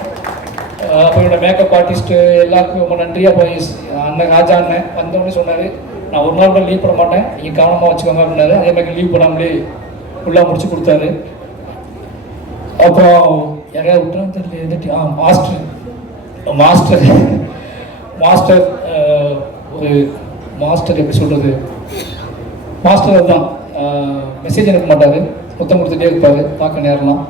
அப்போ என்னோட மேக்கப் ஆர்டிஸ்ட்டு எல்லாருக்கும் ரொம்ப நன்றி. அப்போ அண்ணன் ராஜா அண்ணன் வந்தோடனே சொன்னார், நான் ஒரு நாள் கூட லீவ் பண்ண மாட்டேன், நீங்கள் கவனமாக வச்சுக்கோங்க அப்படின்னாரு. அதே மாதிரி லீவ் பண்ணாமலே ஃபுல்லாக முடிச்சு கொடுத்தாரு. அப்புறம் யாரையாவது விட்டுறான்னு தெரியல, மாஸ்டர் ஒரு மாஸ்டர், எப்படி சொல்கிறது, மாஸ்டர் தான். மெசேஜ் அனுப்ப மாட்டார், மொத்தம் கொடுத்துட்டே இருப்பார். பார்க்க நேரம்லாம்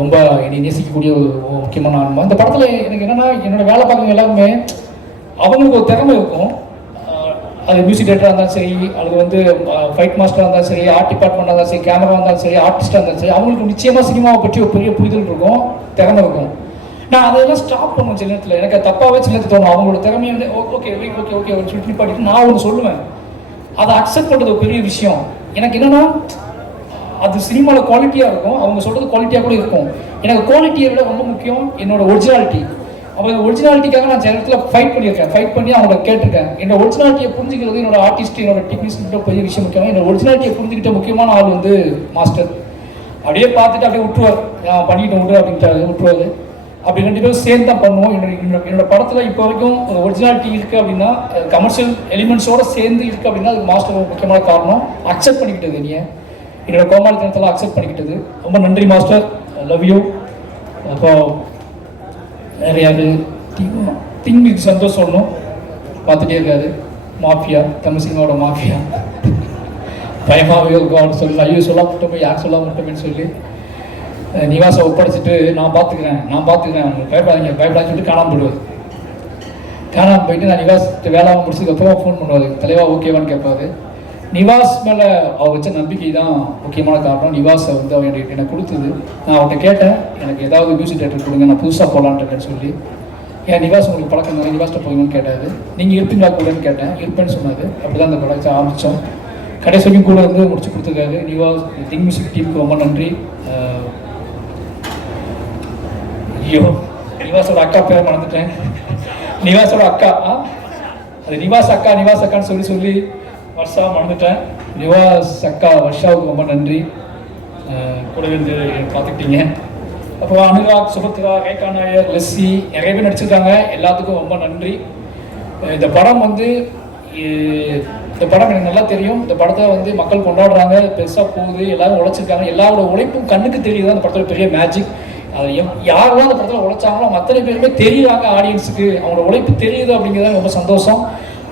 ரொம்ப என்னை நேசிக்கக்கூடிய ஒரு முக்கியமான ஆன்மா. இந்த படத்தில் எனக்கு என்னென்னா, என்னோடய வேலை பார்க்குறவங்க எல்லாருமே அவங்களுக்கு ஒரு திறமை இருக்கும். அது மியூசிக் டேரக்டராக இருந்தாலும் சரி, அது வந்து ஃபைட் மாஸ்டராக இருந்தாலும் சரி, ஆர்ட் டிபார்ட்மெண்ட்டாக இருந்தாலும் சரி, கேமரா இருந்தாலும் சரி, ஆர்டிஸ்டாக இருந்தாலும் சரி, அவங்களுக்கு நிச்சயமாக சினிமாவை பற்றி ஒரு பெரிய புரிதல் இருக்கும், திறமை இருக்கும். நான் அதெல்லாம் ஸ்டாப் பண்ணுவேன் சில நேரத்தில். எனக்கு தப்பாகவே சில நேரத்தில் தோணும். அவங்களோட திறமையை வந்து ஓகே ஓகே ஓகே ஒரு சொல்லி பாட்டிட்டு நான் ஒன்று சொல்லுவேன். அதை அக்செப்ட் பண்ணுறது ஒரு பெரிய விஷயம். எனக்கு என்னென்னா, அது சினிமாவில் குவாலிட்டியாக இருக்கும், அவங்க சொல்கிறது குவாலிட்டியாக கூட இருக்கும். எனக்கு குவாலிட்டியை விட ரொம்ப முக்கியம் என்னோட ஒரிஜினாலிட்டி. அப்போ இந்த ஒரிஜினாலிட்டிக்காக நான் சில இடத்துல ஃபைட் பண்ணியிருக்கேன், ஃபைட் பண்ணி அவங்கள கேட்டிருக்கேன். என்னோட ஒரிஜினாலிட்டியை புரிஞ்சுக்கிறது என்னோட ஆர்டிஸ்ட், என்னோட டெக்னீஷியன் பெரிய விஷயம் முக்கியம். என்னோட ஒரிஜினாலிட்டியை புரிஞ்சுக்கிட்ட முக்கியமான ஆள் வந்து மாஸ்டர். அப்படியே பார்த்துட்டு அப்படியே விட்டுருவார், நான் பண்ணிட்டு விட்டு அப்படின்ட்டு விட்டுருவாரு. அப்படி 2 பேரும் சேர்ந்து தான் பண்ணுவோம். என்னோட படத்தில் இப்போ வரைக்கும் ஒரிஜினாலிட்டி இருக்குது அப்படின்னா, கமர்ஷியல் எலிமெண்ட்ஸோடு சேர்ந்து இருக்குது அப்படின்னா, அதுக்கு மாஸ்டர் ஒரு முக்கியமான காரணம். அக்செப்ட் பண்ணிக்கிட்டது, நீ என்னோட கோமாளித்தனத்தெல்லாம் அக்செப்ட் பண்ணிக்கிட்டது. ரொம்ப நன்றி மாஸ்டர், லவ் யூ. அப்போ நிறையாது திங்க் சந்தோஷம் சொல்லணும், பார்த்துட்டே இருக்காரு. மாஃபியா, தமிழ் சினிமாவோட மாஃபியா, பயமாகவே இருக்கும். அவனு சொல்லி ஐயோ சொல்ல மட்டுமே, யார் சொல்ல மட்டுமேன்னு சொல்லி நிவாசை ஒப்படைச்சிட்டு நான் பார்த்துக்கிறேன் அவங்க பயப்படாதுன்னு சொல்லிட்டு காணாமல் போயிடுவார். காணாமல் போயிட்டு நான் நிவாஸ் வேலை முடிச்சதுக்கப்புறம் ஃபோன் பண்ணுவார், தலைவா ஓகேவான்னு கேட்பாரு. நிவாஸ் மேலே அவர் வச்ச நம்பிக்கை தான் முக்கியமான காரணம். நிவாஸை வந்து அவன் எனக்கு கொடுத்தது. நான் அவன்கிட்ட கேட்டேன், எனக்கு ஏதாவது மியூசிக் டேரக்டர் கொடுங்க, நான் புதுசாக போகலான்ட்டு சொல்லி. ஏன் நிவாஸ் உங்களுக்கு பழக்கம் தான், நிவாஸ்கிட்ட போகணும்னு கேட்டார். நீங்கள் இருப்பீங்களா கூடன்னு கேட்டேன், இருப்பேன்னு சொன்னார். அப்படி தான் அந்த படத்தை ஆரம்பித்தோம். கடைசி வரைக்கும் கூட வந்து முடிச்சு கொடுத்துருக்காரு. நிவாஸ் திங் மியூசிக் டீமுக்கு ரொம்ப நன்றி. ஐயோ, நிவாஸோட அக்கா பேர் மறந்துட்டேன். நிவாஸோட அக்கா, அது நிவாஸ் அக்கான்னு சொல்லி வர்ஷா மறந்துட்டேன். நிவாஸ் அக்கா வர்ஷாவுக்கு ரொம்ப நன்றி, கூடவே இருந்து பார்த்துக்கிட்டீங்க. அப்புறம் அனுராக், சுபத்ரா, ரேகா நாயர், லெஸ்ஸி நிறைய பேர் நடிச்சிருக்காங்க. எல்லாத்துக்கும் ரொம்ப நன்றி. இந்த படம் எனக்கு நல்லா தெரியும். இந்த படத்தை வந்து மக்கள் கொண்டாடுறாங்க, பெருசாக போகுது, எல்லாரும் உழைச்சிருக்காங்க. எல்லாரோட உழைப்பும் கண்ணுக்கு தெரியுது. அந்த படத்தோட பெரிய மேஜிக். அது யாரெல்லாம் அந்த படத்தில் உழைச்சாங்களோ அத்தனை பேருமே தெரியுறாங்க, ஆடியன்ஸுக்கு அவங்களோட உழைப்பு தெரியுது அப்படிங்கிறது ரொம்ப சந்தோஷம்.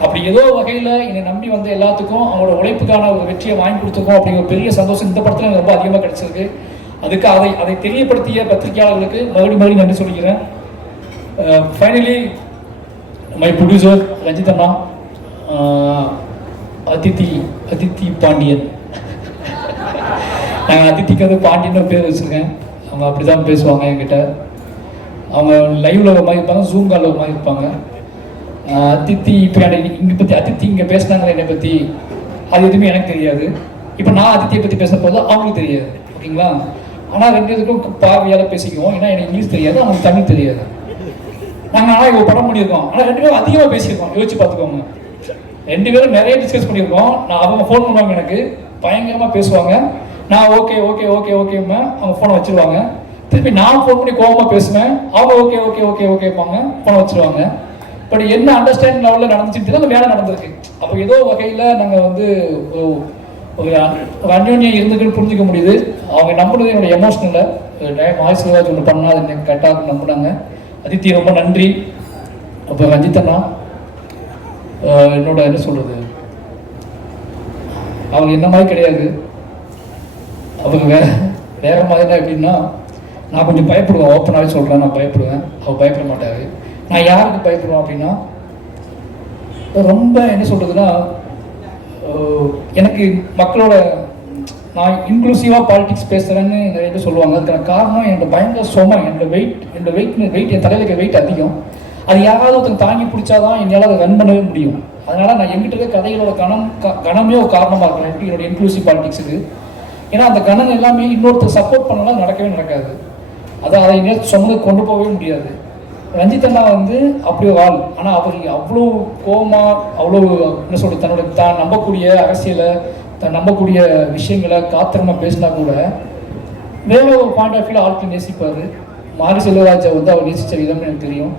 அப்படி ஏதோ வகையில் என்னை நம்பி வந்து எல்லாத்துக்கும் அவங்களோட உழைப்புக்கான ஒரு வெற்றியை வாங்கி கொடுத்துருக்கோம் அப்படிங்கிற பெரிய சந்தோஷம் இந்த படத்தில் எனக்கு ரொம்ப அதிகமாக கிடைச்சிருக்கு. அதுக்கு அதை தெரியப்படுத்திய பத்திரிகையாளர்களுக்கு மறுபடியும் நன்றி சொல்லிக்கிறேன். ஃபைனலி மை ப்ரொடியூசர் ரஞ்சித் அண்ணா, அதித்தி பாண்டியன். நாங்கள் அதித்திக்கு வந்து பாண்டியன் பேர் வச்சுருக்கேன். அவங்க அப்படி தான் பேசுவாங்க என்கிட்ட. அவங்க லைவில் ஒரு மாதிரி இருப்பாங்க, ஜூம் காலில் ஒரு மாதிரி இருப்பாங்க. அதித்தி இப்போ இங்கே பற்றி அதித்தி இங்கே பேசினாங்க என்னை பற்றி, அது எதுவுமே எனக்கு தெரியாது. இப்போ நான் அதித்தியை பற்றி பேச போது அவங்களுக்கு தெரியாது, ஓகேங்களா? ஆனால் 2 பேருக்கும் பார்வையால் பேசிக்குவோம். ஏன்னா எனக்கு இங்கிலீஷ் தெரியாது, அவங்களுக்கு தமிழ் தெரியாது. நாங்கள் ஆனால் இப்போ படம் பண்ணியிருக்கோம், ஆனால் 2 பேரும் அதிகமாக பேசியிருக்கோம். யோசிச்சு பார்த்துக்கோங்க. 2 பேரும் நிறைய டிஸ்கஸ் பண்ணியிருக்கோம். அவங்க ஃபோன் பண்ணுவாங்க, எனக்கு பயங்கரமாக பேசுவாங்க. நான் ஓகே ஓகே ஓகே ஓகேம்மா, அவங்க ஃபோனை வச்சுருவாங்க. திருப்பி நான் ஃபோன் பண்ணி கோபமாக பேசுவேன், அவங்க ஓகே ஓகே ஓகே ஓகேப்பாங்க, ஃபோனை வச்சுருவாங்க. பட் என்ன அண்டர்ஸ்டாண்டிங் லெவலில் நடந்துச்சுட்டு தான் வேலை நடந்திருக்கு. அப்போ ஏதோ வகையில் நாங்கள் வந்து ஒரு அந்யோன்யம் இருந்துக்குன்னு புரிஞ்சிக்க முடியுது. அவங்க நம்பினது என்னோட எமோஷனலில் டைம் வாய்ஸ் ஏதாச்சும் ஒன்று பண்ணால் அது எனக்கு கரெக்டாக நம்பினாங்க. அதித்தி ரொம்ப நன்றி. அப்போ ரஞ்சித் அண்ணா என்னோட என்ன சொல்கிறது, அவங்க என்ன மாதிரி கிடையாது. அவங்க வேற மாதிரினா எப்படின்னா, நான் கொஞ்சம் பயப்படுவேன், ஓப்பனாகவே சொல்கிறேன், நான் பயப்படுவேன். அவள் பயப்பட மாட்டாரு. நான் யாருக்கு பயப்படுவேன் அப்படின்னா, ரொம்ப என்ன சொல்கிறதுன்னா, எனக்கு மக்களோட நான் இன்க்ளூசிவாக பாலிடிக்ஸ் பேசுகிறேன்னு நிறைய பேர் சொல்லுவாங்க. அதுக்கான காரணம் என்னோட பயங்கர சுமை, என்னோட வெயிட் என் தலையில் வெயிட் அதிகம். அது யாராவது ஒருத்தன் தாங்கி பிடிச்சாதான் என்னால் அதை ரன் பண்ணவே முடியும். அதனால் நான் எங்கிட்ட இருக்க கதைகளோட கணமே ஒரு காரணமாக இருக்கிறேன் எப்படி என்னோட இன்க்ளூசிவ் பாலிடிக்ஸுக்கு. ஏன்னா அந்த கணம் எல்லாமே இன்னொருத்தர் சப்போர்ட் பண்ணலாம் நடக்கவே நடக்காது. அதை சொன்னது கொண்டு போகவே முடியாது. ரஞ்சித் அண்ணா வந்து அப்படி ஒரு ஆள். ஆனால் அவர் அவ்வளோ கோபமாக, அவ்வளோ என்ன சொல்கிறது, தான் நம்பக்கூடிய அரசியலை, தான் நம்பக்கூடிய விஷயங்களை காத்திரமாக பேசினா கூட வேற ஒரு பாயிண்ட் ஆஃப் வியூவில் ஆட்கள் நேசிப்பார். மாரி செல்வராஜை வந்து அவர் நேசித்த விதம்னு எனக்கு தெரியும்.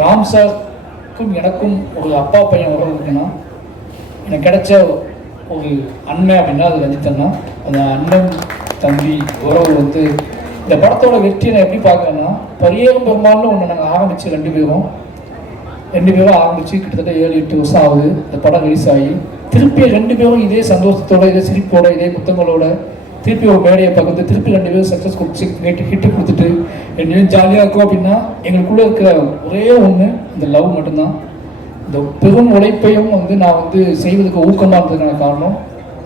ராம் சாருக்கும் எனக்கும் ஒரு அப்பா பையன் உறவு இருக்குன்னா, எனக்கு கிடைச்ச ஒரு அண்ணன் அப்படின்னா அது ரஞ்சித் அண்ணா. அந்த அண்ணன் தம்பி உறவு வந்து இந்த படத்தோட வெற்றியை நான் எப்படி பார்க்குறேன்னா, பரியேறும் பெருமாள்னு ஒன்று நாங்கள் ஆரம்பித்து 2 பேரும் 2 பேரும் ஆரம்பித்து கிட்டத்தட்ட 7-8 வருஷம் ஆகுது இந்த படம் ரிலீஸ் ஆகி. திருப்பி 2 பேரும் இதே சந்தோஷத்தோட, இதே சிரிப்போட, இதே முத்தங்களோட திருப்பி ஒரு மேடையை பகிர்ந்து திருப்பி 2 பேரும் சக்ஸஸ் கொடுத்து ஹிட்டு கொடுத்துட்டு 2 பேரும் ஜாலியாக இருக்கும். அப்படின்னா எங்களுக்குள்ளே இருக்கிற ஒரே ஒன்று இந்த லவ் மட்டும்தான். இந்த பெரும் உழைப்பையும் நான் செய்வதுக்கு ஊக்கமாக இருந்ததுக்கான காரணம்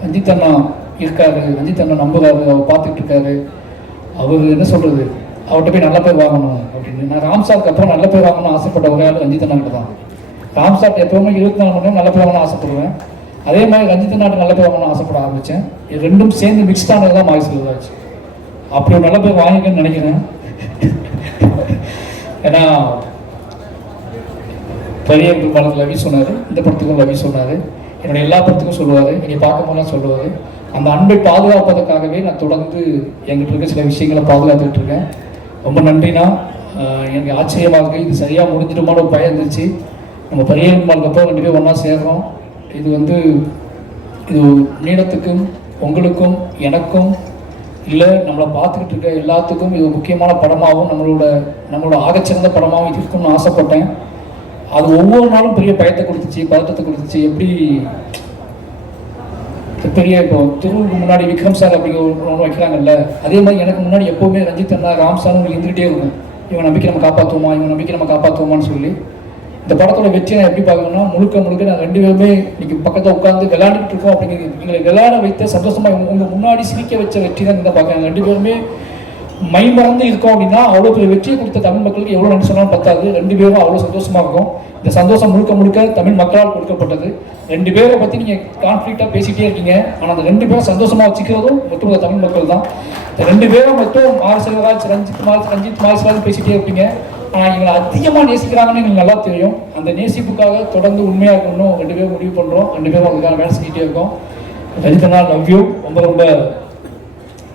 ரஞ்சித் அண்ணா இருக்காரு. ரஞ்சித் அண்ணா நம்புறாரு, அவர் பார்த்துட்டு இருக்காரு. அவர் என்ன சொல்கிறது, அவர்கிட்ட போய் நல்ல பேர் வாங்கணும் அப்படின்னு. நான் ராம்சாருக்கு அப்புறம் நல்ல பேர் வாங்கணும்னு ஆசைப்பட்ட ஒரே ஆள் ரஞ்சித் அண்ணாக்கிட்ட தான். ராம்சார்ட் எப்பவுமே 24 மணி நேரம் நல்ல பேர் வாங்கணும்னு ஆசைப்படுவேன். அதே மாதிரி ரஞ்சித் நாட்டு நல்ல பேர் வாங்கணும்னு ஆசைப்பட ஆரம்பித்தேன். இது ரெண்டும் சேர்ந்து மிக்ஸ்ட் ஆனது தான் மாறி செல்வதாச்சு. அப்படி ஒரு நல்ல பேர் வாங்கிக்கணும்னு நினைக்கிறேன். ஏன்னா பெரிய படத்தில் லவி சொன்னார், இந்த படத்துக்கும் லவி சொன்னார், என்னுடைய எல்லா படத்துக்கும் சொல்லுவார், இனி பார்க்கும்போதுலாம் சொல்லுவார். அந்த அன்பை பாதுகாப்பதற்காகவே நான் தொடர்ந்து எங்கிட்ட இருக்க சில விஷயங்களை பாதுகாத்துட்டு இருக்கேன். ரொம்ப நன்றிண்ணா. எனக்கு ஆச்சரியமாக இருக்குது. இது சரியாக முடிஞ்சிடுமான ஒரு பயம் இருந்துச்சு. நம்ம பெரிய பெருமாளுக்கு அப்புறம் 2 பேரும் ஒன்றா சேர்றோம். இது நீளத்துக்கும் உங்களுக்கும் எனக்கும் இல்லை நம்மளை பார்த்துக்கிட்டு இருக்க எல்லாத்துக்கும் இது முக்கியமான படமாகவும் நம்மளோட ஆகச்சிறந்த படமாகவும் இது இருக்கும்னு ஆசைப்பட்டேன். அது ஒவ்வொரு நாளும் பெரிய பயத்தை கொடுத்துச்சு, பதட்டத்தை கொடுத்துச்சு. எப்படி பெரிய இப்போ திருவுக்கு முன்னாடி விக்ரம் சார் அப்படிங்கிற ஒன்று வைக்கிறாங்கல்ல, அதே மாதிரி எனக்கு முன்னாடி எப்போவுமே ரஞ்சித் அண்ணா, ராம் சார் இருந்துகிட்டே இருக்கும். இவன் நம்பிக்கை நம்ம காப்பாற்றுவோமா, இவன் நம்பிக்கை நம்ம காப்பாற்றுவோமான்னு சொல்லி. இந்த படத்தோட வெற்றியை நான் எப்படி பார்க்கணும்னா, முழுக்க நான் 2 பேருமே இன்னைக்கு பக்கத்தில் உட்காந்து விளையாண்டுட்டு இருக்கோம். அப்படிங்கிறது எங்களை விளையாட வைத்த சந்தோஷமாக உங்கள் முன்னாடி சிரிக்க வச்ச வெற்றி தான் இந்த பார்க்குறாங்க. 2 பேருமே மை மறந்து இருக்கோம் அப்படின்னா அவ்வளோ பெரிய வெற்றியை கொடுத்த தமிழ் மக்களுக்கு எவ்வளோ நன்றி சொன்னாலும் பத்தாது. 2 பேரும் அவ்வளோ சந்தோஷமாக இருக்கும். இந்த சந்தோஷம் முழுக்க தமிழ் மக்களால் கொடுக்கப்பட்டது. 2 பேரை பற்றி நீங்கள் கான்ஃப்ளிக்டாக பேசிகிட்டே இருக்கீங்க. ஆனால் அந்த 2 பேரும் சந்தோஷமாக வச்சுக்கிறதும் மட்டும் தமிழ் மக்கள் தான். இந்த 2 பேரும் மட்டும் மாரி செல்வராஜ், ரஞ்சித் மாரி செல்வராஜ் பேசிகிட்டே இருப்பீங்க. ஆனால் எங்களை அதிகமாக நேசிக்கிறாங்கன்னு எங்களுக்கு நல்லா தெரியும். அந்த நேசிப்புக்காக தொடர்ந்து உண்மையாக இருக்கணும் 2 பேரும் முடிவு பண்ணுறோம். 2 பேரும் அதுக்காக வேலை செஞ்சுட்டே இருக்கோம். ரஞ்சித்னா லவ் யூ. ரொம்ப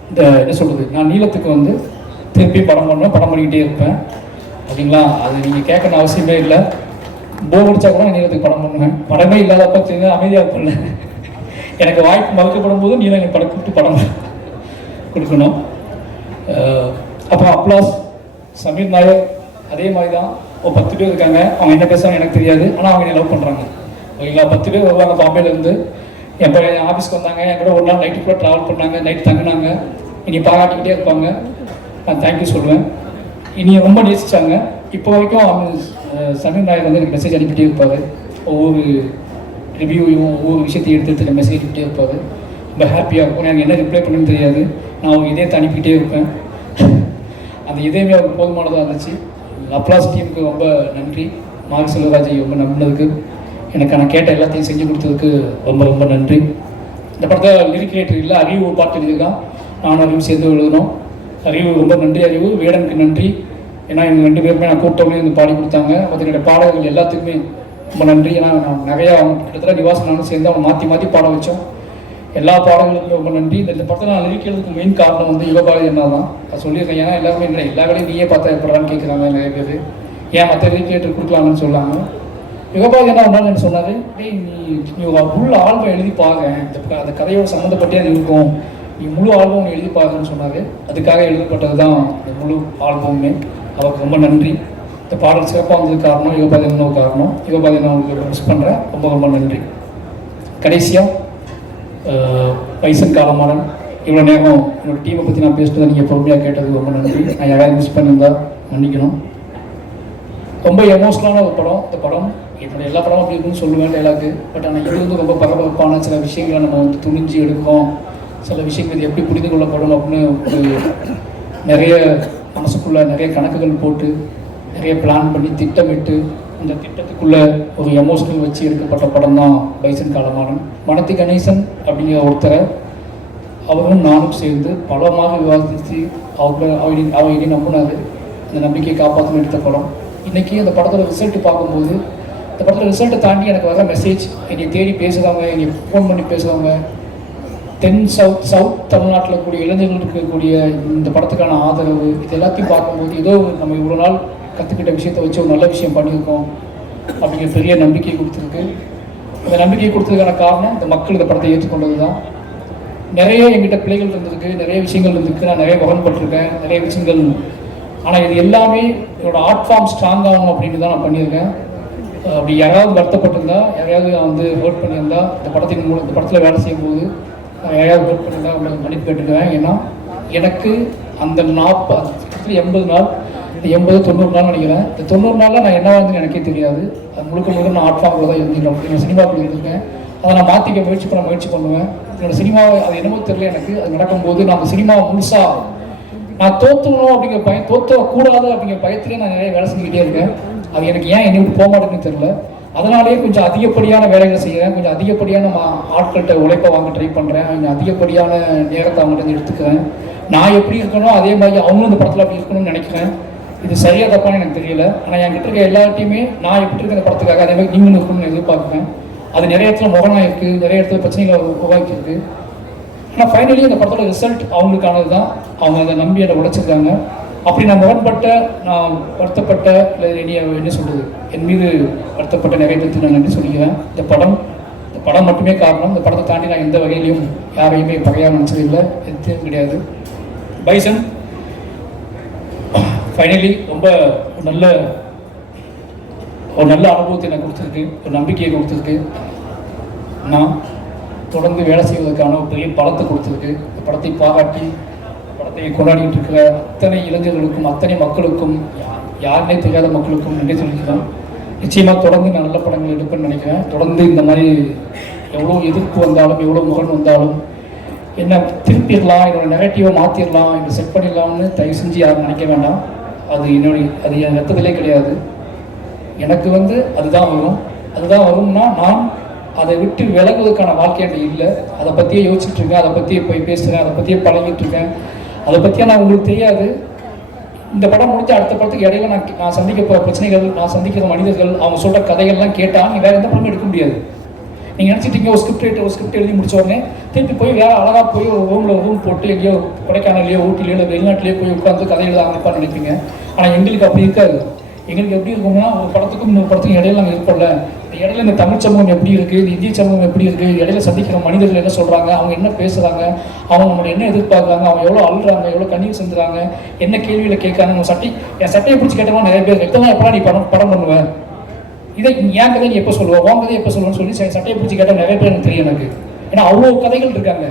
இந்த என்ன சொல்கிறது, நான் நீளத்துக்கு திருப்பி படம் பண்ணிக்கிட்டே இருப்பேன். ஓகேங்களா? அது நீங்கள் கேட்கணும் அவசியமே இல்லை. போர் அடிச்சா கூட நான் நீளத்துக்கு படம் பண்ணுவேன். படமே இல்லாதப்ப தெரிஞ்சு அமைதியாக பண்ணல. எனக்கு வாய்ப்பு மறுக்கப்படும் போது நீளம் எனக்கு கூப்பிட்டு படம் கொடுக்கணும். அப்புறம் அப்ளாஸ் சமீர் நாயர் அதே மாதிரி தான். ஒரு 10 பேர் இருக்காங்க. அவங்க என்ன பேசுகிறாங்க எனக்கு தெரியாது, ஆனால் அவங்க என்ன லவ் பண்ணுறாங்க. ஓகேங்களா? 10 பேர் வருவாங்க பாம்பேலேருந்து. என் ஆஃபீஸ்க்கு வந்தாங்க, என் கூட ஒரு நாள் நைட்டு கூட ட்ராவல் பண்ணாங்க, நைட்டு தங்கினாங்க. இனி பாராட்டிக்கிட்டே இருப்பாங்க. நான் தேங்க்யூ சொல்லுவேன். இனி ரொம்ப நேசித்தாங்க. இப்போ வரைக்கும் அவங்க சமீர் நாயர் எனக்கு மெசேஜ் அனுப்பிட்டே இருப்பார். ஒவ்வொரு ரிவ்யூவையும் ஒவ்வொரு விஷயத்தையும் எடுத்து மெசேஜ் அனுப்பிட்டே இருப்பார். ரொம்ப ஹாப்பியாக இருக்கும். எனக்கு என்ன ரிப்ளை பண்ணுன்னு தெரியாது. நான் அவங்க இதயத்தை அனுப்பிக்கிட்டே இருப்பேன். அந்த இதயமே அவருக்கு போதுமானதாக இருந்துச்சு. அப்ளாஸ் டீமுக்கு ரொம்ப நன்றி. மாரி செல்வராஜை ரொம்ப நம்பினதுக்கு, எனக்கு நான் கேட்ட எல்லாத்தையும் செஞ்சு கொடுத்ததுக்கு ரொம்ப நன்றி. இந்த படத்தை லிரிக் ரைட்டர் இல்லை, அறிவு ஒரு பாட்டு எழுதியிருக்கான். நானும் அறிவு சேர்ந்து எழுதணும். அறிவு ரொம்ப நன்றி. அறிவு வேடனுக்கு நன்றி. ஏன்னா இவங்க 2 பேருமே நான் கூட்டமே பாடி கொடுத்தாங்க. என்னுடைய பாடல்கள் எல்லாத்துக்குமே ரொம்ப நன்றி. ஏன்னா நான் நிறையா கிட்டத்தட்ட நிவாசம் நானும் சேர்ந்து அவங்க மாற்றி பாட வச்சோம். எல்லா பாடல்களுக்கும் ரொம்ப நன்றி. இந்த படத்தில் நான் லிரிக் எழுதுக்கு மெயின் காரணம் யுகபாரதி என்ன தான் நான் சொல்லியிருக்கேன். ஏன்னா எல்லாருமே இல்லை, எல்லா வேலையும் நீயே பார்த்தா எப்படான்னு கேட்குறாங்க நிறைய பேர். ஏன் மற்ற லிரிக் ரைட்டர் கொடுக்கலாம்னு சொல்லாங்க. யுகபாரதி என்ன ஒன்றால் என்ன சொன்னார், நீ முழு ஆல்பம் எழுதி பாருங்க, அந்த கதையோட சம்மந்தப்பட்டே அது இருக்கும், நீ முழு ஆல்பம் எழுதி பாருங்கன்னு சொன்னார். அதுக்காக எழுதப்பட்டது தான் இந்த முழு ஆல்பமுமே. அவருக்கு ரொம்ப நன்றி. இந்த பாடல் சிறப்பாக வந்ததுக்கு காரணம் யுகபாரதி ஒரு காரணம். யுகபாரதி நான் உங்களுக்கு மிஸ் பண்ணுறேன். ரொம்ப நன்றி. கடைசியாக பைசன் காலமாடன் இவ்வளோ நேரம் என்னோடய டீமை பற்றி நான் பேசுனதை நீங்கள் பொறுமையாக கேட்டதுக்கு ரொம்ப நன்றி. நான் யாராவது மிஸ் பண்ணியிருந்தால் மன்னிக்கணும். ரொம்ப எமோஷ்னலான ஒரு படம். இந்த படம் என்னோடய எல்லா படமும் அப்படி இருக்குன்னு சொல்லுவேன் டைலாக்கு. பட் ஆனால் இது ரொம்ப பரபரப்பான சில விஷயங்களை நம்ம துணிஞ்சு எடுக்கிறோம். சில விஷயங்கள் இது எப்படி புரிந்து கொள்ளப்படும் அப்படின்னு நிறைய மனசுக்குள்ளே நிறைய கணக்குகள் போட்டு நிறைய பிளான் பண்ணி திட்டமிட்டு இந்த திட்டத்துக்குள்ளே ஒரு எமோஷனல் வச்சு எடுக்கப்பட்ட படம் தான் பைசன் காலமாடன். மனத்தி கணேசன் அப்படிங்கிற ஒருத்தரை அவரும் நானும் சேர்ந்து பலமாக விவாதித்து அவங்க நம்பினார். அந்த நம்பிக்கையை காப்பாற்றணும் எடுத்த படம். இன்றைக்கி அந்த படத்தோட ரிசல்ட் பார்க்கும்போது, இந்த படத்தோட ரிசல்ட்டை தாண்டி எனக்கு வர மெசேஜ், என்னை தேடி பேசுகிறவங்க, என்னை ஃபோன் பண்ணி பேசுகிறவங்க, சவுத் தமிழ்நாட்டில் கூடிய இளைஞர்களுக்கு இருக்கக்கூடிய இந்த படத்துக்கான ஆதரவு, இது எல்லாத்தையும் பார்க்கும்போது ஏதோ நம்ம இவ்வளோ நாள் கற்றுக்கிட்ட விஷயத்தை வச்சு ஒரு நல்ல விஷயம் பண்ணியிருக்கோம் அப்படிங்கிற பெரிய நம்பிக்கை கொடுத்துருக்கு. இந்த நம்பிக்கை கொடுத்ததுக்கான காரணம் இந்த மக்கள் இந்த படத்தை ஏற்றுக்கொண்டது தான். நிறைய எங்கிட்ட பிள்ளைகள் இருந்திருக்கு, நிறைய விஷயங்கள் இருந்திருக்கு, நான் நிறைய முரண்பட்டிருக்கேன், நிறைய விஷயங்கள். ஆனால் இது எல்லாமே என்னோட ஆர்ட் ஃபார்ம் ஸ்ட்ராங் ஆகணும் அப்படின்னு தான் நான் பண்ணியிருக்கேன். அப்படி யாராவது வருத்தப்பட்டிருந்தா, யாரையாவது நான் வந்து ஹர்ட் பண்ணியிருந்தா, இந்த படத்தில் வேலை செய்யும்போது யாரையாவது ஹர்ட் பண்ணியிருந்தா உங்களுக்கு மன்னிப்பு கேட்டுக்குவேன். ஏன்னா எனக்கு அந்த 80 நாள், இந்த 80-90 நாள் நினைக்கிறேன். இந்த 90 நாளில் நான் என்ன வந்து எனக்கே தெரியாது. அது முழுக்க நான் ஆர்ட் ஃபார்மில் தான் இருந்துக்கிறேன். என்னோட சினிமாக்குள்ள இருந்திருக்கேன். அதை நான் மாற்றிக்க முயற்சி பண்ணுவேன். என்னோடய சினிமாவை அது என்னமோ தெரியல எனக்கு. அது நடக்கும்போது நான் அந்த சினிமாவை முழுசாக நான் தோற்றுக்கணும் அப்படிங்கிற தோற்றக்கூடாது அப்படிங்கிற பயத்திலே நான் நிறைய வேலை செஞ்சுக்கிட்டே இருக்கேன். அது எனக்கு ஏன் என்னை விட்டு போக மாட்டேங்குன்னு தெரியல. அதனாலேயே கொஞ்சம் அதிகப்படியான வேலைகளை செய்கிறேன். கொஞ்சம் அதிகப்படியான ஆட்கள்கிட்ட உழைப்பை வாங்க ட்ரை பண்ணுறேன். கொஞ்சம் அதிகப்படியான நேரத்தை அவங்கள்ட்ட எடுத்துக்கிறேன். நான் எப்படி இருக்கணும் அதே மாதிரி அவங்களும் இந்த படத்தில் அப்படி இருக்கணும்னு நினைக்கிறேன். இது சரியாக தப்பான்னு எனக்கு தெரியல. ஆனால் என்கிட்ட இருக்க எல்லாத்தையுமே நான் எப்படி இருக்க இந்த படத்துக்காக அதே மாதிரி நீங்களும் இருக்கணும்னு எதிர்பார்க்குறேன். அது நிறைய இடத்துல முரணம் இருக்குது, நிறைய இடத்துல பிரச்சனைகளை உருவாக்கியிருக்கு. ஆனால் ஃபைனலி அந்த படத்தோட ரிசல்ட் அவங்களுக்கானது தான். அவங்க அதை நம்பி அதை உழைச்சிருக்காங்க. அப்படி நான் முரண்பட்ட, நான் வருத்தப்பட்ட, இல்லை என்ன சொல்கிறது, என் மீது வருத்தப்பட்ட நிறைய பேருக்கு நான் நன்றி சொல்லிக்கிறேன். இந்த படம் மட்டுமே காரணம். இந்த படத்தை தாண்டி நான் எந்த வகையிலையும் யாரையுமே பகையாக நினச்சதில்லை, எதுவும் கிடையாது. பைசன் ஃபைனலி ரொம்ப ஒரு நல்ல அனுபவத்தை எனக்கு கொடுத்துருக்கு, ஒரு நம்பிக்கையை கொடுத்துருக்கு. நான் தொடர்ந்து வேலை செய்வதற்கான ஒரு பெரிய பலத்தை கொடுத்துருக்கு. இந்த படத்தை பாராட்டி படத்தை கொண்டாடிட்டு இருக்கிற அத்தனை இளைஞர்களுக்கும், அத்தனை மக்களுக்கும், யாருனே தெரியாத மக்களுக்கும் நன்றி சொல்லிக்கலாம். நிச்சயமாக தொடர்ந்து நான் நல்ல படங்கள் எடுப்பேன்னு நினைக்கிறேன். தொடர்ந்து இந்த மாதிரி எவ்வளோ எதிர்ப்பு வந்தாலும், எவ்வளோ முரண் வந்தாலும், என்ன திருப்பிடலாம், என்னோட நெகட்டிவை மாற்றிடலாம், என்னை செட் பண்ணிடலாம்னு தயவு செஞ்சு யாரும் நினைக்க வேண்டாம். அது என் ரத்தத்திலே கிடையாது. எனக்கு வந்து அதுதான் வரும்னா நான் அதை விட்டு விலகுவதற்கான வாழ்க்கை இல்லை. அதை பற்றியே யோசிச்சுட்டு இருக்கேன், அதை பற்றியே போய் பேசுகிறேன், அதை பற்றியே பழகிட்டு இருக்கேன். அதை பற்றியே நான் உங்களுக்கு தெரியாது. இந்த படம் முடிஞ்ச அடுத்த படத்துக்கு இடையில நான் சந்திக்க போகிற பிரச்சனைகள், நான் சந்திக்கிற மனிதர்கள், அவங்க சொல்கிற கதைகள்லாம் கேட்டால் நீ வேறு எந்த படமும் எடுக்க முடியாது. நீங்கள் நினச்சிட்டீங்க ஒரு ஸ்கிரிப்ட் எழுதி முடிச்ச உடனே திருப்பி போய் வேறு அழகாக போய் ஒரு ரூம் போட்டு எங்கேயோ கொடைக்கானலையோ ஊட்டிலையோ இல்லை வெளிநாட்டிலேயோ போய் உட்காந்து கதை எழுத ஆரம்பிப்பான்னு நினைப்பீங்க. ஆனால் எங்களுக்கு அப்படி இருக்காது. எங்களுக்கு எப்படி இருக்கும்னா, ஒரு படத்துக்கும் இன்னொரு படத்துக்கும் இடையில நாங்கள் இருப்போம்ல, இடையில இந்த தமிழ் சமூகம் எப்படி இருக்குது, இந்த இந்திய சமூகம் எப்படி இருக்குது, இடையில சந்திக்கிற மனிதர்கள் என்ன சொல்கிறாங்க, அவங்க என்ன பேசுகிறாங்க, அவங்க நம்மளை என்ன எதிர்பார்க்குறாங்க, அவங்க எவ்வளோ அழுறாங்க, எவ்வளோ கண்ணீர் செஞ்சுறாங்க, என்ன கேள்வியில் கேட்குறாங்க. என் சட்டையை பிடிச்சி கேட்டவங்க நிறைய பேர் எப்போதான் எப்படா நீ படம் பண்ணுவேன், இதை என் கதை நீ எப்போ சொல்லுவேன், உன் கதை எப்போ சொல்லுவேன்னு சொல்லி சட்டையை பிடிச்சி கேட்டால் நிறைய பேர் எனக்கு தெரியும் எனக்கு. ஏன்னா அவ்வளோ கதைகள் இருக்காங்க.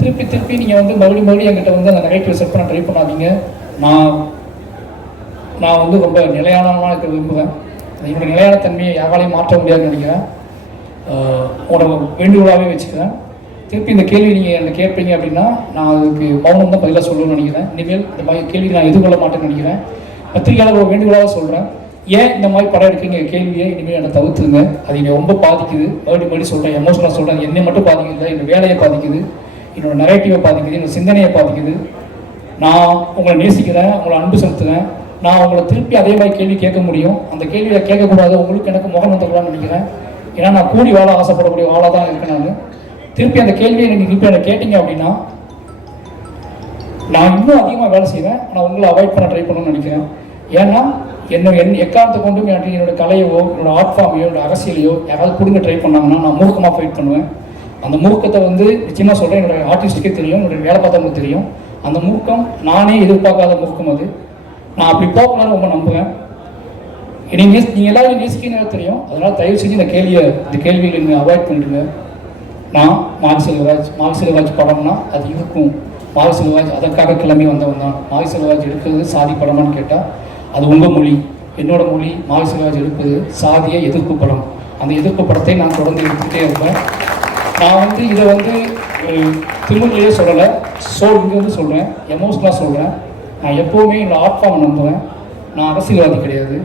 திருப்பி நீங்கள் வந்து மறுபடியும் என்கிட்ட வந்து அந்த நெகட்டிவ் செட் பண்ண ட்ரை பண்ணாதீங்க. நான் வந்து ரொம்ப நிலையானமாக இருக்க விரும்புவேன். என்னோட நிலையான தன்மையை யாராலையும் மாற்ற முடியாதுன்னு நினைக்கிறேன். உங்களோட வேண்டுகோளாகவே வச்சுக்கிறேன். திருப்பி இந்த கேள்வி நீங்கள் என்னை கேட்பீங்க அப்படின்னா நான் அதுக்கு மௌனம் தான் பதிலாக சொல்லணும்னு நினைக்கிறேன். இனிமேல் இந்த மாதிரி கேள்வி நான் எதிர்கொள்ள மாட்டேன்னு நினைக்கிறேன். பத்திரிகையாளர் ஒரு வேண்டுகோளாக சொல்கிறேன், ஏன் இந்த மாதிரி படம் எடுக்கிறீங்க கேள்வியை இனிமேல் என்னை தவிர்த்துருங்க. அது என்னை ரொம்ப பாதிக்குது. மறுபடியும் சொல்கிறேன், எமோஷனாக சொல்கிறேன். என்னை மட்டும் பாதிக்குது, என்னோட வேலையை பாதிக்குது, என்னோட நரேட்டிவை பாதிக்குது, என்னோட சிந்தனையை பாதிக்குது. நான் உங்களை நேசிக்கிறேன், உங்களை அன்பு செலுத்துகிறேன். நான் உங்களை திருப்பி அதே மாதிரி கேள்வி கேட்க முடியும். அந்த கேள்வியை கேட்கக்கூடாது, உங்களுக்கு எனக்கு முகம் வந்துடலாம்னு நினைக்கிறேன். ஏன்னா நான் கூடி வாழ ஆசைப்படக்கூடிய வாழாக தான் இருக்கேன். நான் திருப்பி அந்த கேள்வியை நீங்கள் இப்போ என்னை கேட்டீங்க அப்படின்னா நான் இன்னும் அதிகமாக வேலை செய்வேன். ஆனால் உங்களை அவாய்ட் பண்ண ட்ரை பண்ணணும்னு நினைக்கிறேன். ஏன்னா எக்காரணத்தை கொண்டும் என்னோட கலையவோ, என்னோட ஆர்ட் ஃபார்மையோ, என்னோட அரசியலையோ யாராவது கொடுங்க ட்ரை பண்ணாங்கன்னா நான் மூர்க்கமாக ஃபைட் பண்ணுவேன். அந்த மூர்க்கத்தை வந்து நிச்சயமாக சொல்கிறேன், என்னோட ஆர்டிஸ்ட்டுக்கே தெரியும், என்னோட வேலை பார்த்தவங்களுக்கு தெரியும். அந்த மூர்க்கம் நானே எதிர்பார்க்காத மூர்க்கம் அது. நான் அப்படி போகலான்னு ரொம்ப நம்புவேன். நீங்கள் எல்லாரும் நேசிக்கணும் தெரியும். அதனால் தயவு செஞ்சு இந்த கேள்விகளை நீங்கள் அவாய்ட் பண்ணிடுங்க. நான் மாரி செல்வராஜ் படம்னா அது இருக்கும். மாரி செல்வராஜ் அதற்காக கிளம்பி வந்தவன் தான். மாரி செல்வராஜ் எடுக்கிறது சாதி படமான்னு கேட்டால் அது உங்கள் மொழி. என்னோட மொழி மாரி செல்வராஜ் எடுப்பது சாதிய எதிர்ப்பு படம். அந்த எதிர்ப்பு படத்தை நான் தொடர்ந்து எடுத்துகிட்டே இருப்பேன். நான் வந்து இதை வந்து திருமணிலேயே சொல்லலை, இங்கேருந்து சொல்கிறேன், எமோஷனலாக சொல்கிறேன். நான் எப்போவுமே என்னோட ஆர்ட் ஃபார்ம் நம்புவேன். நான் அரசியல்வாதி கிடையாது,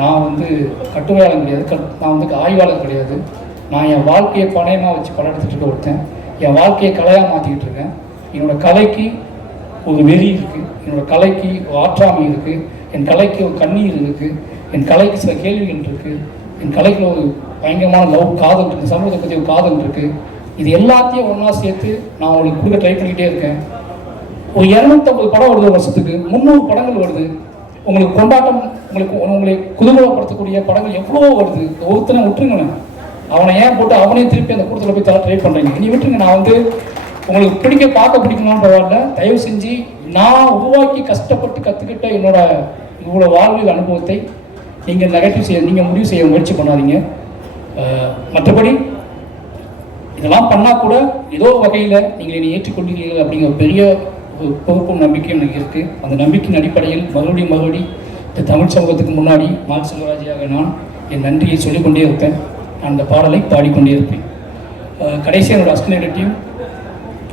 நான் வந்து கட்டுரையாளர் கிடையாது, நான் வந்து ஆய்வாளர் கிடையாது. நான் என் வாழ்க்கையை பணயமாக வச்சு படம் எடுத்துகிட்டு இருக்க ஒருத்தன். என் வாழ்க்கையை கலையாக மாற்றிக்கிட்டு இருக்கேன். என்னோடய கலைக்கு ஒரு வெறி இருக்குது, என்னோடய கலைக்கு ஒரு ஆற்றாமை இருக்குது, என் கலைக்கு ஒரு கண்ணீர் இருக்குது, என் கலைக்கு சில கேள்விகள் இருக்குது, என் கலைக்கு ஒரு பயங்கரமான காதல் இருக்குது, சமூகத்தை பற்றி ஒரு காதல் இருக்குது. இது எல்லாத்தையும் ஒன்றா சேர்த்து நான் உங்களுக்கு கொடுக்க ட்ரை பண்ணிக்கிட்டே இருக்கேன். ஒரு 250 படம் வருது வருஷத்துக்கு, 300 படங்கள் வருது. உங்களுக்கு கொண்டாட்டம், உங்களை குதூகலப்படுத்தக்கூடிய படங்கள் எவ்வளோ வருது. ஒருத்தனை விட்டுருங்கண்ணே, அவனை ஏன் போட்டு அவனையும் திருப்பி அந்த கூட்டத்தில் போய் தர ட்ரை பண்ணுறீங்க. நீ விட்டுருங்க. நான் வந்து உங்களுக்கு பார்க்க பிடிக்கணும்னு பரவாயில்ல, தயவு செஞ்சு நான் உருவாக்கி கஷ்டப்பட்டு கற்றுக்கிட்ட என்னோட இவ்வளோ வாழ்வியல் அனுபவத்தை நீங்கள் நெகட்டிவ் செய்ய, நீங்கள் முடிவு செய்ய முயற்சி பண்ணாதீங்க. மற்றபடி இதெல்லாம் பண்ணால் கூட ஏதோ வகையில் நீங்கள் என்னை ஏற்றுக்கொண்டீர்கள் அப்படிங்கிற பெரிய ஒரு பொறுப்பும் நம்பிக்கையும் எனக்கு இருக்குது. அந்த நம்பிக்கையின் அடிப்படையில் மறுபடி இந்த தமிழ் சமூகத்துக்கு முன்னாடி மார்க் செல்வராஜியாக நான் என் நன்றியை சொல்லிக்கொண்டே இருப்பேன். நான் அந்த பாடலை பாடிக்கொண்டே இருப்பேன். கடைசியாக என்னோடய அசிஸ்டன்ட் டீம்,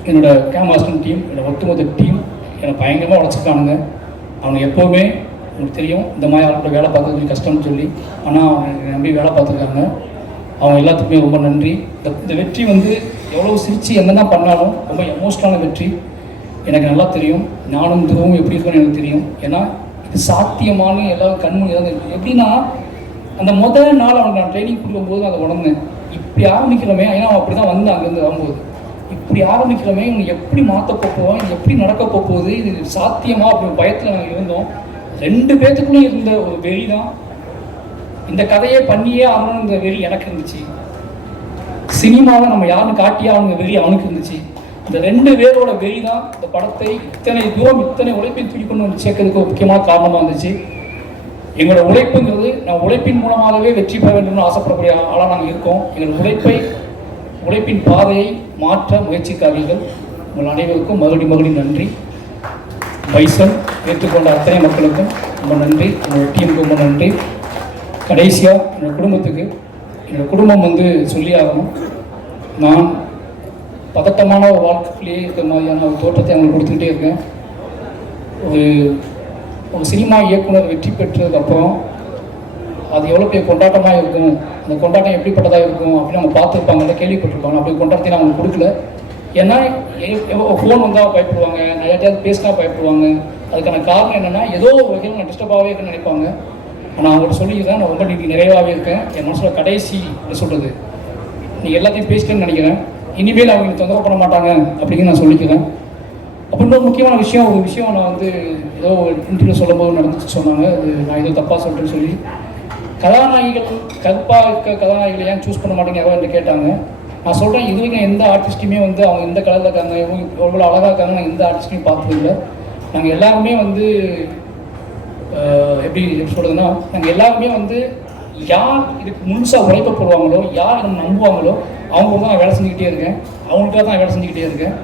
என்னோடய கேம் அசிஸ்டன்ட் டீம், என்னோடய ஒட்டுமொத்த டீம் என்னை பயங்கரமாக உழைச்சிருக்கானுங்க. அவங்க எப்போவுமே உங்களுக்கு தெரியும் இந்த மாதிரி ஆளுக்கூட வேலை பார்க்கறது கஷ்டம்னு சொல்லி, ஆனால் அவங்க நம்பி வேலை பார்த்துருக்காங்க. அவங்க எல்லாத்துக்குமே ரொம்ப நன்றி. இந்த வெற்றி வந்து எவ்வளோ சிரித்து என்னென்ன பண்ணாலும் ரொம்ப எமோஷ்னலான வெற்றி. எனக்கு நல்லா தெரியும், நானும் இதுவும் எப்படி இருக்குன்னு எனக்கு தெரியும். ஏன்னா இது சாத்தியமான எல்லாரும் கண்மணி ஏதாவது எப்படின்னா, அந்த முதல் நாள் அவனுக்கு நான் ட்ரைனிங் கொடுக்கும்போது அதை உணர்ந்தேன். இப்படி ஆரம்பிக்கிறோமே, ஏன்னா அவன் அப்படி தான் வந்து அங்கேருந்து வரும்போது, இப்படி ஆரம்பிக்கிறோமே இவங்க எப்படி மாற்ற போவோம், இது எப்படி நடக்க போகுது, இது சாத்தியமா அப்படி பயத்தில் நாங்கள் இருந்தோம். 2 பேர்த்துக்குள்ளே இருந்த ஒரு வெறி தான் இந்த கதையை பண்ணியே ஆகணுங்கிற வெறி எனக்கு இருந்துச்சு. சினிமாவை நம்ம யாருன்னு காட்டியே அவங்க வெறி அவனுக்கு இருந்துச்சு. இந்த 2 பேரோட வெறி தான் இந்த படத்தை இத்தனை தூரம் இத்தனை உழைப்பை தூக்கி கொண்டு வந்து சேர்க்கறதுக்கு ஒரு முக்கியமான காரணமாக இருந்துச்சு. எங்களோட உழைப்புங்கிறது நான் உழைப்பின் மூலமாகவே வெற்றி பெற வேண்டும்னு ஆசைப்படக்கூடிய ஆளாக நாங்கள் இருக்கோம். எங்கள் உழைப்பின் பாதையை மாற்ற முயற்சிக்காதீர்கள். உங்கள் அனைவருக்கும் மறுபடியும் நன்றி. பைசன் ஏற்றுக்கொண்ட அத்தனை மக்களுக்கும் ரொம்ப நன்றி. என்னோட டீமுக்கு ரொம்ப நன்றி. கடைசியாக என்னோடய குடும்பத்துக்கு, என்னோடய குடும்பம் வந்து சொல்லி ஆகணும். நான் பதட்டமான ஒரு வாழ்க்கையிலேயே இருக்கிற மாதிரியான ஒரு தோற்றத்தை அவங்களுக்கு கொடுத்துக்கிட்டே இருக்கேன். ஒரு சினிமா இயக்குனர் வெற்றி பெற்றதுக்கப்புறம் அது எவ்வளோ பெரிய கொண்டாட்டமாக இருக்கும், அந்த கொண்டாட்டம் எப்படிப்பட்டதாக இருக்கும் அப்படின்னு அவங்க பார்த்துருப்பாங்க, கேள்விப்பட்டிருப்பாங்க. அப்படி கொண்டாட்டத்தை நான் அவங்களுக்கு கொடுக்கல. ஏன்னா ஃபோன் வந்தால் பயப்படுவாங்க, நான் யார்ட்டையாவது பேசினா பயப்படுவாங்க. அதுக்கான காரணம் என்னென்னா, ஏதோ ஒரு வகையில் நான் டிஸ்டர்பாகவே இருக்குன்னு நினைப்பாங்க. ஆனால் அவங்கள்ட்ட சொல்லிக்கிறேன், நான் ரொம்ப நிறைவாகவே இருக்கேன். என் மனசில் கடைசி என்ன சொல்கிறது, நீங்கள் எல்லாத்தையும் பேசிட்டேன்னு நினைக்கிறேன். இனிமேல் அவங்க தொந்தரவு பண்ண மாட்டாங்க அப்படின்னு நான் சொல்லிக்கிறேன். அப்போ இன்னொரு முக்கியமான ஒரு விஷயம் நான் வந்து ஏதோ இன்டர்வியூ சொல்லும் போது நடந்துச்சு சொன்னாங்க. அது நான் ஏதோ தப்பாக சொல்லிட்டேன்னு சொல்லி, கதாநாயகிகள் கருப்பாக இருக்க கதாநாயகிகளை ஏன் சூஸ் பண்ண மாட்டேங்க என்று கேட்டாங்க. நான் சொல்கிறேன், இது வரைக்கும் எந்த ஆர்டிஸ்ட்டையுமே வந்து அவங்க எந்த கலரில் இருக்காங்க, எவ்வளோ அழகாக இருக்காங்க, நான் எந்த ஆர்டிஸ்ட்டையும் பார்த்ததில்லை. நாங்கள் எல்லாருமே வந்து எப்படி சொல்கிறதுன்னா, நாங்கள் எல்லாருமே வந்து யார் இதுக்கு முழுசாக உழைப்ப போடுவாங்களோ, யார் நம்ம நம்புவாங்களோ அவங்க தான் நான் வேலை செஞ்சுக்கிட்டே இருக்கேன். அவங்களுக்காக தான் வேலை செஞ்சுக்கிட்டே இருக்கேன்.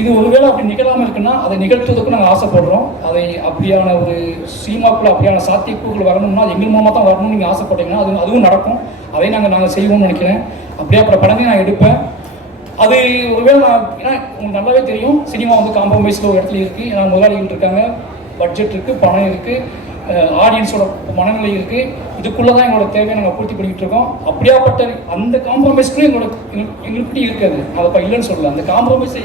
இது ஒருவேளை அப்படி நிகழாமல் இருக்குன்னா அதை நிகழ்த்துவதற்கு நாங்கள் ஆசைப்படுறோம். அதை அப்படியான ஒரு சினிமாக்குள்ள அப்படியான சாத்தியக்கூறுகள் வரணும்னா அது எங்கள் மூலமாக தான் வரணும்னு நீங்கள் ஆசைப்பட்டீங்கன்னா அதுவும் நடக்கும். அதை நாங்கள் செய்வோம்னு நினைக்கிறேன். அப்படியே அப்புறம் படமே நான் எடுப்பேன். அது ஒருவேளை ஏன்னா உங்களுக்கு நல்லாவே தெரியும், சினிமா வந்து காம்ப்ரமைஸில் ஒரு இடத்துல இருக்குது. ஏன்னா முதலாளிகள் இருக்காங்க, பட்ஜெட் இருக்குது, பணம் இருக்குது, ஆடியன்ஸோட மனநிலை இருக்குது. இதுக்குள்ளே தான் எங்களோட தேவையை நாங்கள் பூர்த்தி பண்ணிக்கிட்டு இருக்கோம். அப்படியாப்பட்ட அந்த காம்ப்ரமைஸ்க்குள்ளே எங்களுக்கு இருக்காது. அதை இப்போ இல்லைன்னு சொல்லலை. அந்த காம்ப்ரமைஸை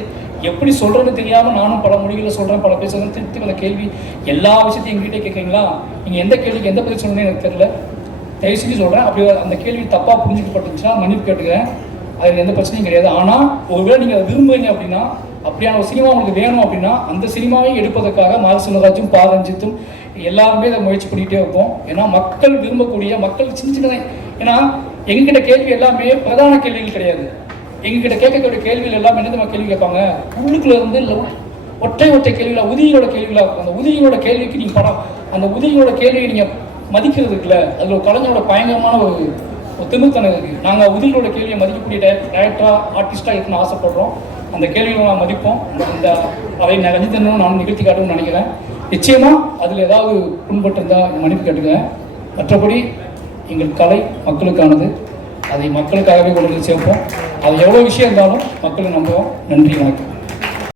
எப்படி சொல்கிறேன்னு தெரியாமல் நானும் பல மொழிகளில் சொல்கிறேன், பல பேசுகிறேன். திருப்பி அந்த கேள்வி எல்லா விஷயத்தையும் எங்ககிட்டே கேட்குறீங்களா, நீங்கள் எந்த கேள்விக்கு எந்த பதில் சொல்லணும்னு எனக்கு தெரியல. தயவு செஞ்சு சொல்கிறேன், அப்படி அந்த கேள்வி தப்பாக புரிஞ்சுக்கப்பட்டுச்சுன்னா மன்னிப்பு கேட்டுக்கிறேன். அதில் எந்த பிரச்சனையும் கிடையாது. ஆனால் ஒருவேளை நீங்கள் அதை விரும்புறீங்க அப்படின்னா, அப்படியான ஒரு சினிமா உங்களுக்கு வேணும் அப்படின்னா, அந்த சினிமாவை எடுப்பதற்காக மாரி செல்வராஜும் பா ரஞ்சித்தும் எல்லாருமே அதை முயற்சி பண்ணிகிட்டே இருப்போம். ஏன்னா மக்கள் விரும்பக்கூடிய, மக்கள் சின்ன ஏன்னா எங்ககிட்ட கேள்வி எல்லாமே பிரதான கேள்விகள் கிடையாது. எங்ககிட்ட கேட்கக்கூடிய கேள்விகள் எல்லாமே என்ன கேள்வி கேட்பாங்க, உள்ளுக்குள்ள இருந்து ஒற்றை கேள்விகளா, உதவியோட கேள்விகளா இருக்கும். அந்த உதவியோட கேள்விக்கு நீங்கள் படம், அந்த உதவியோட கேள்வியை நீங்கள் மதிக்கிறது இருக்குல்ல, அதில் ஒரு கலைஞரோட பயங்கரமான ஒரு திமிர்த்தனம் இருக்குது. நாங்கள் உதவியோட கேள்வியை மதிக்கக்கூடிய டைரக்டராக ஆர்டிஸ்டாக இருக்குன்னு ஆசைப்படுறோம். அந்த கேள்விகளை நான் மதிப்போம். அதை ரஞ்சித்தனும் நான் நிகழ்த்தி காட்டணும்னு நினைக்கிறேன். நிச்சயமாக அதில் ஏதாவது புண்பட்டு இருந்தால் மன்னிப்பு கேட்டுக்கிறேன். மற்றபடி எங்கள் கலை மக்களுக்கானது. அதை மக்களுக்காகவே கொண்டு சேர்ப்போம். அது எவ்வளோ விஷயம் இருந்தாலும் மக்களை நம்புவோம். நன்றி, வணக்கம்.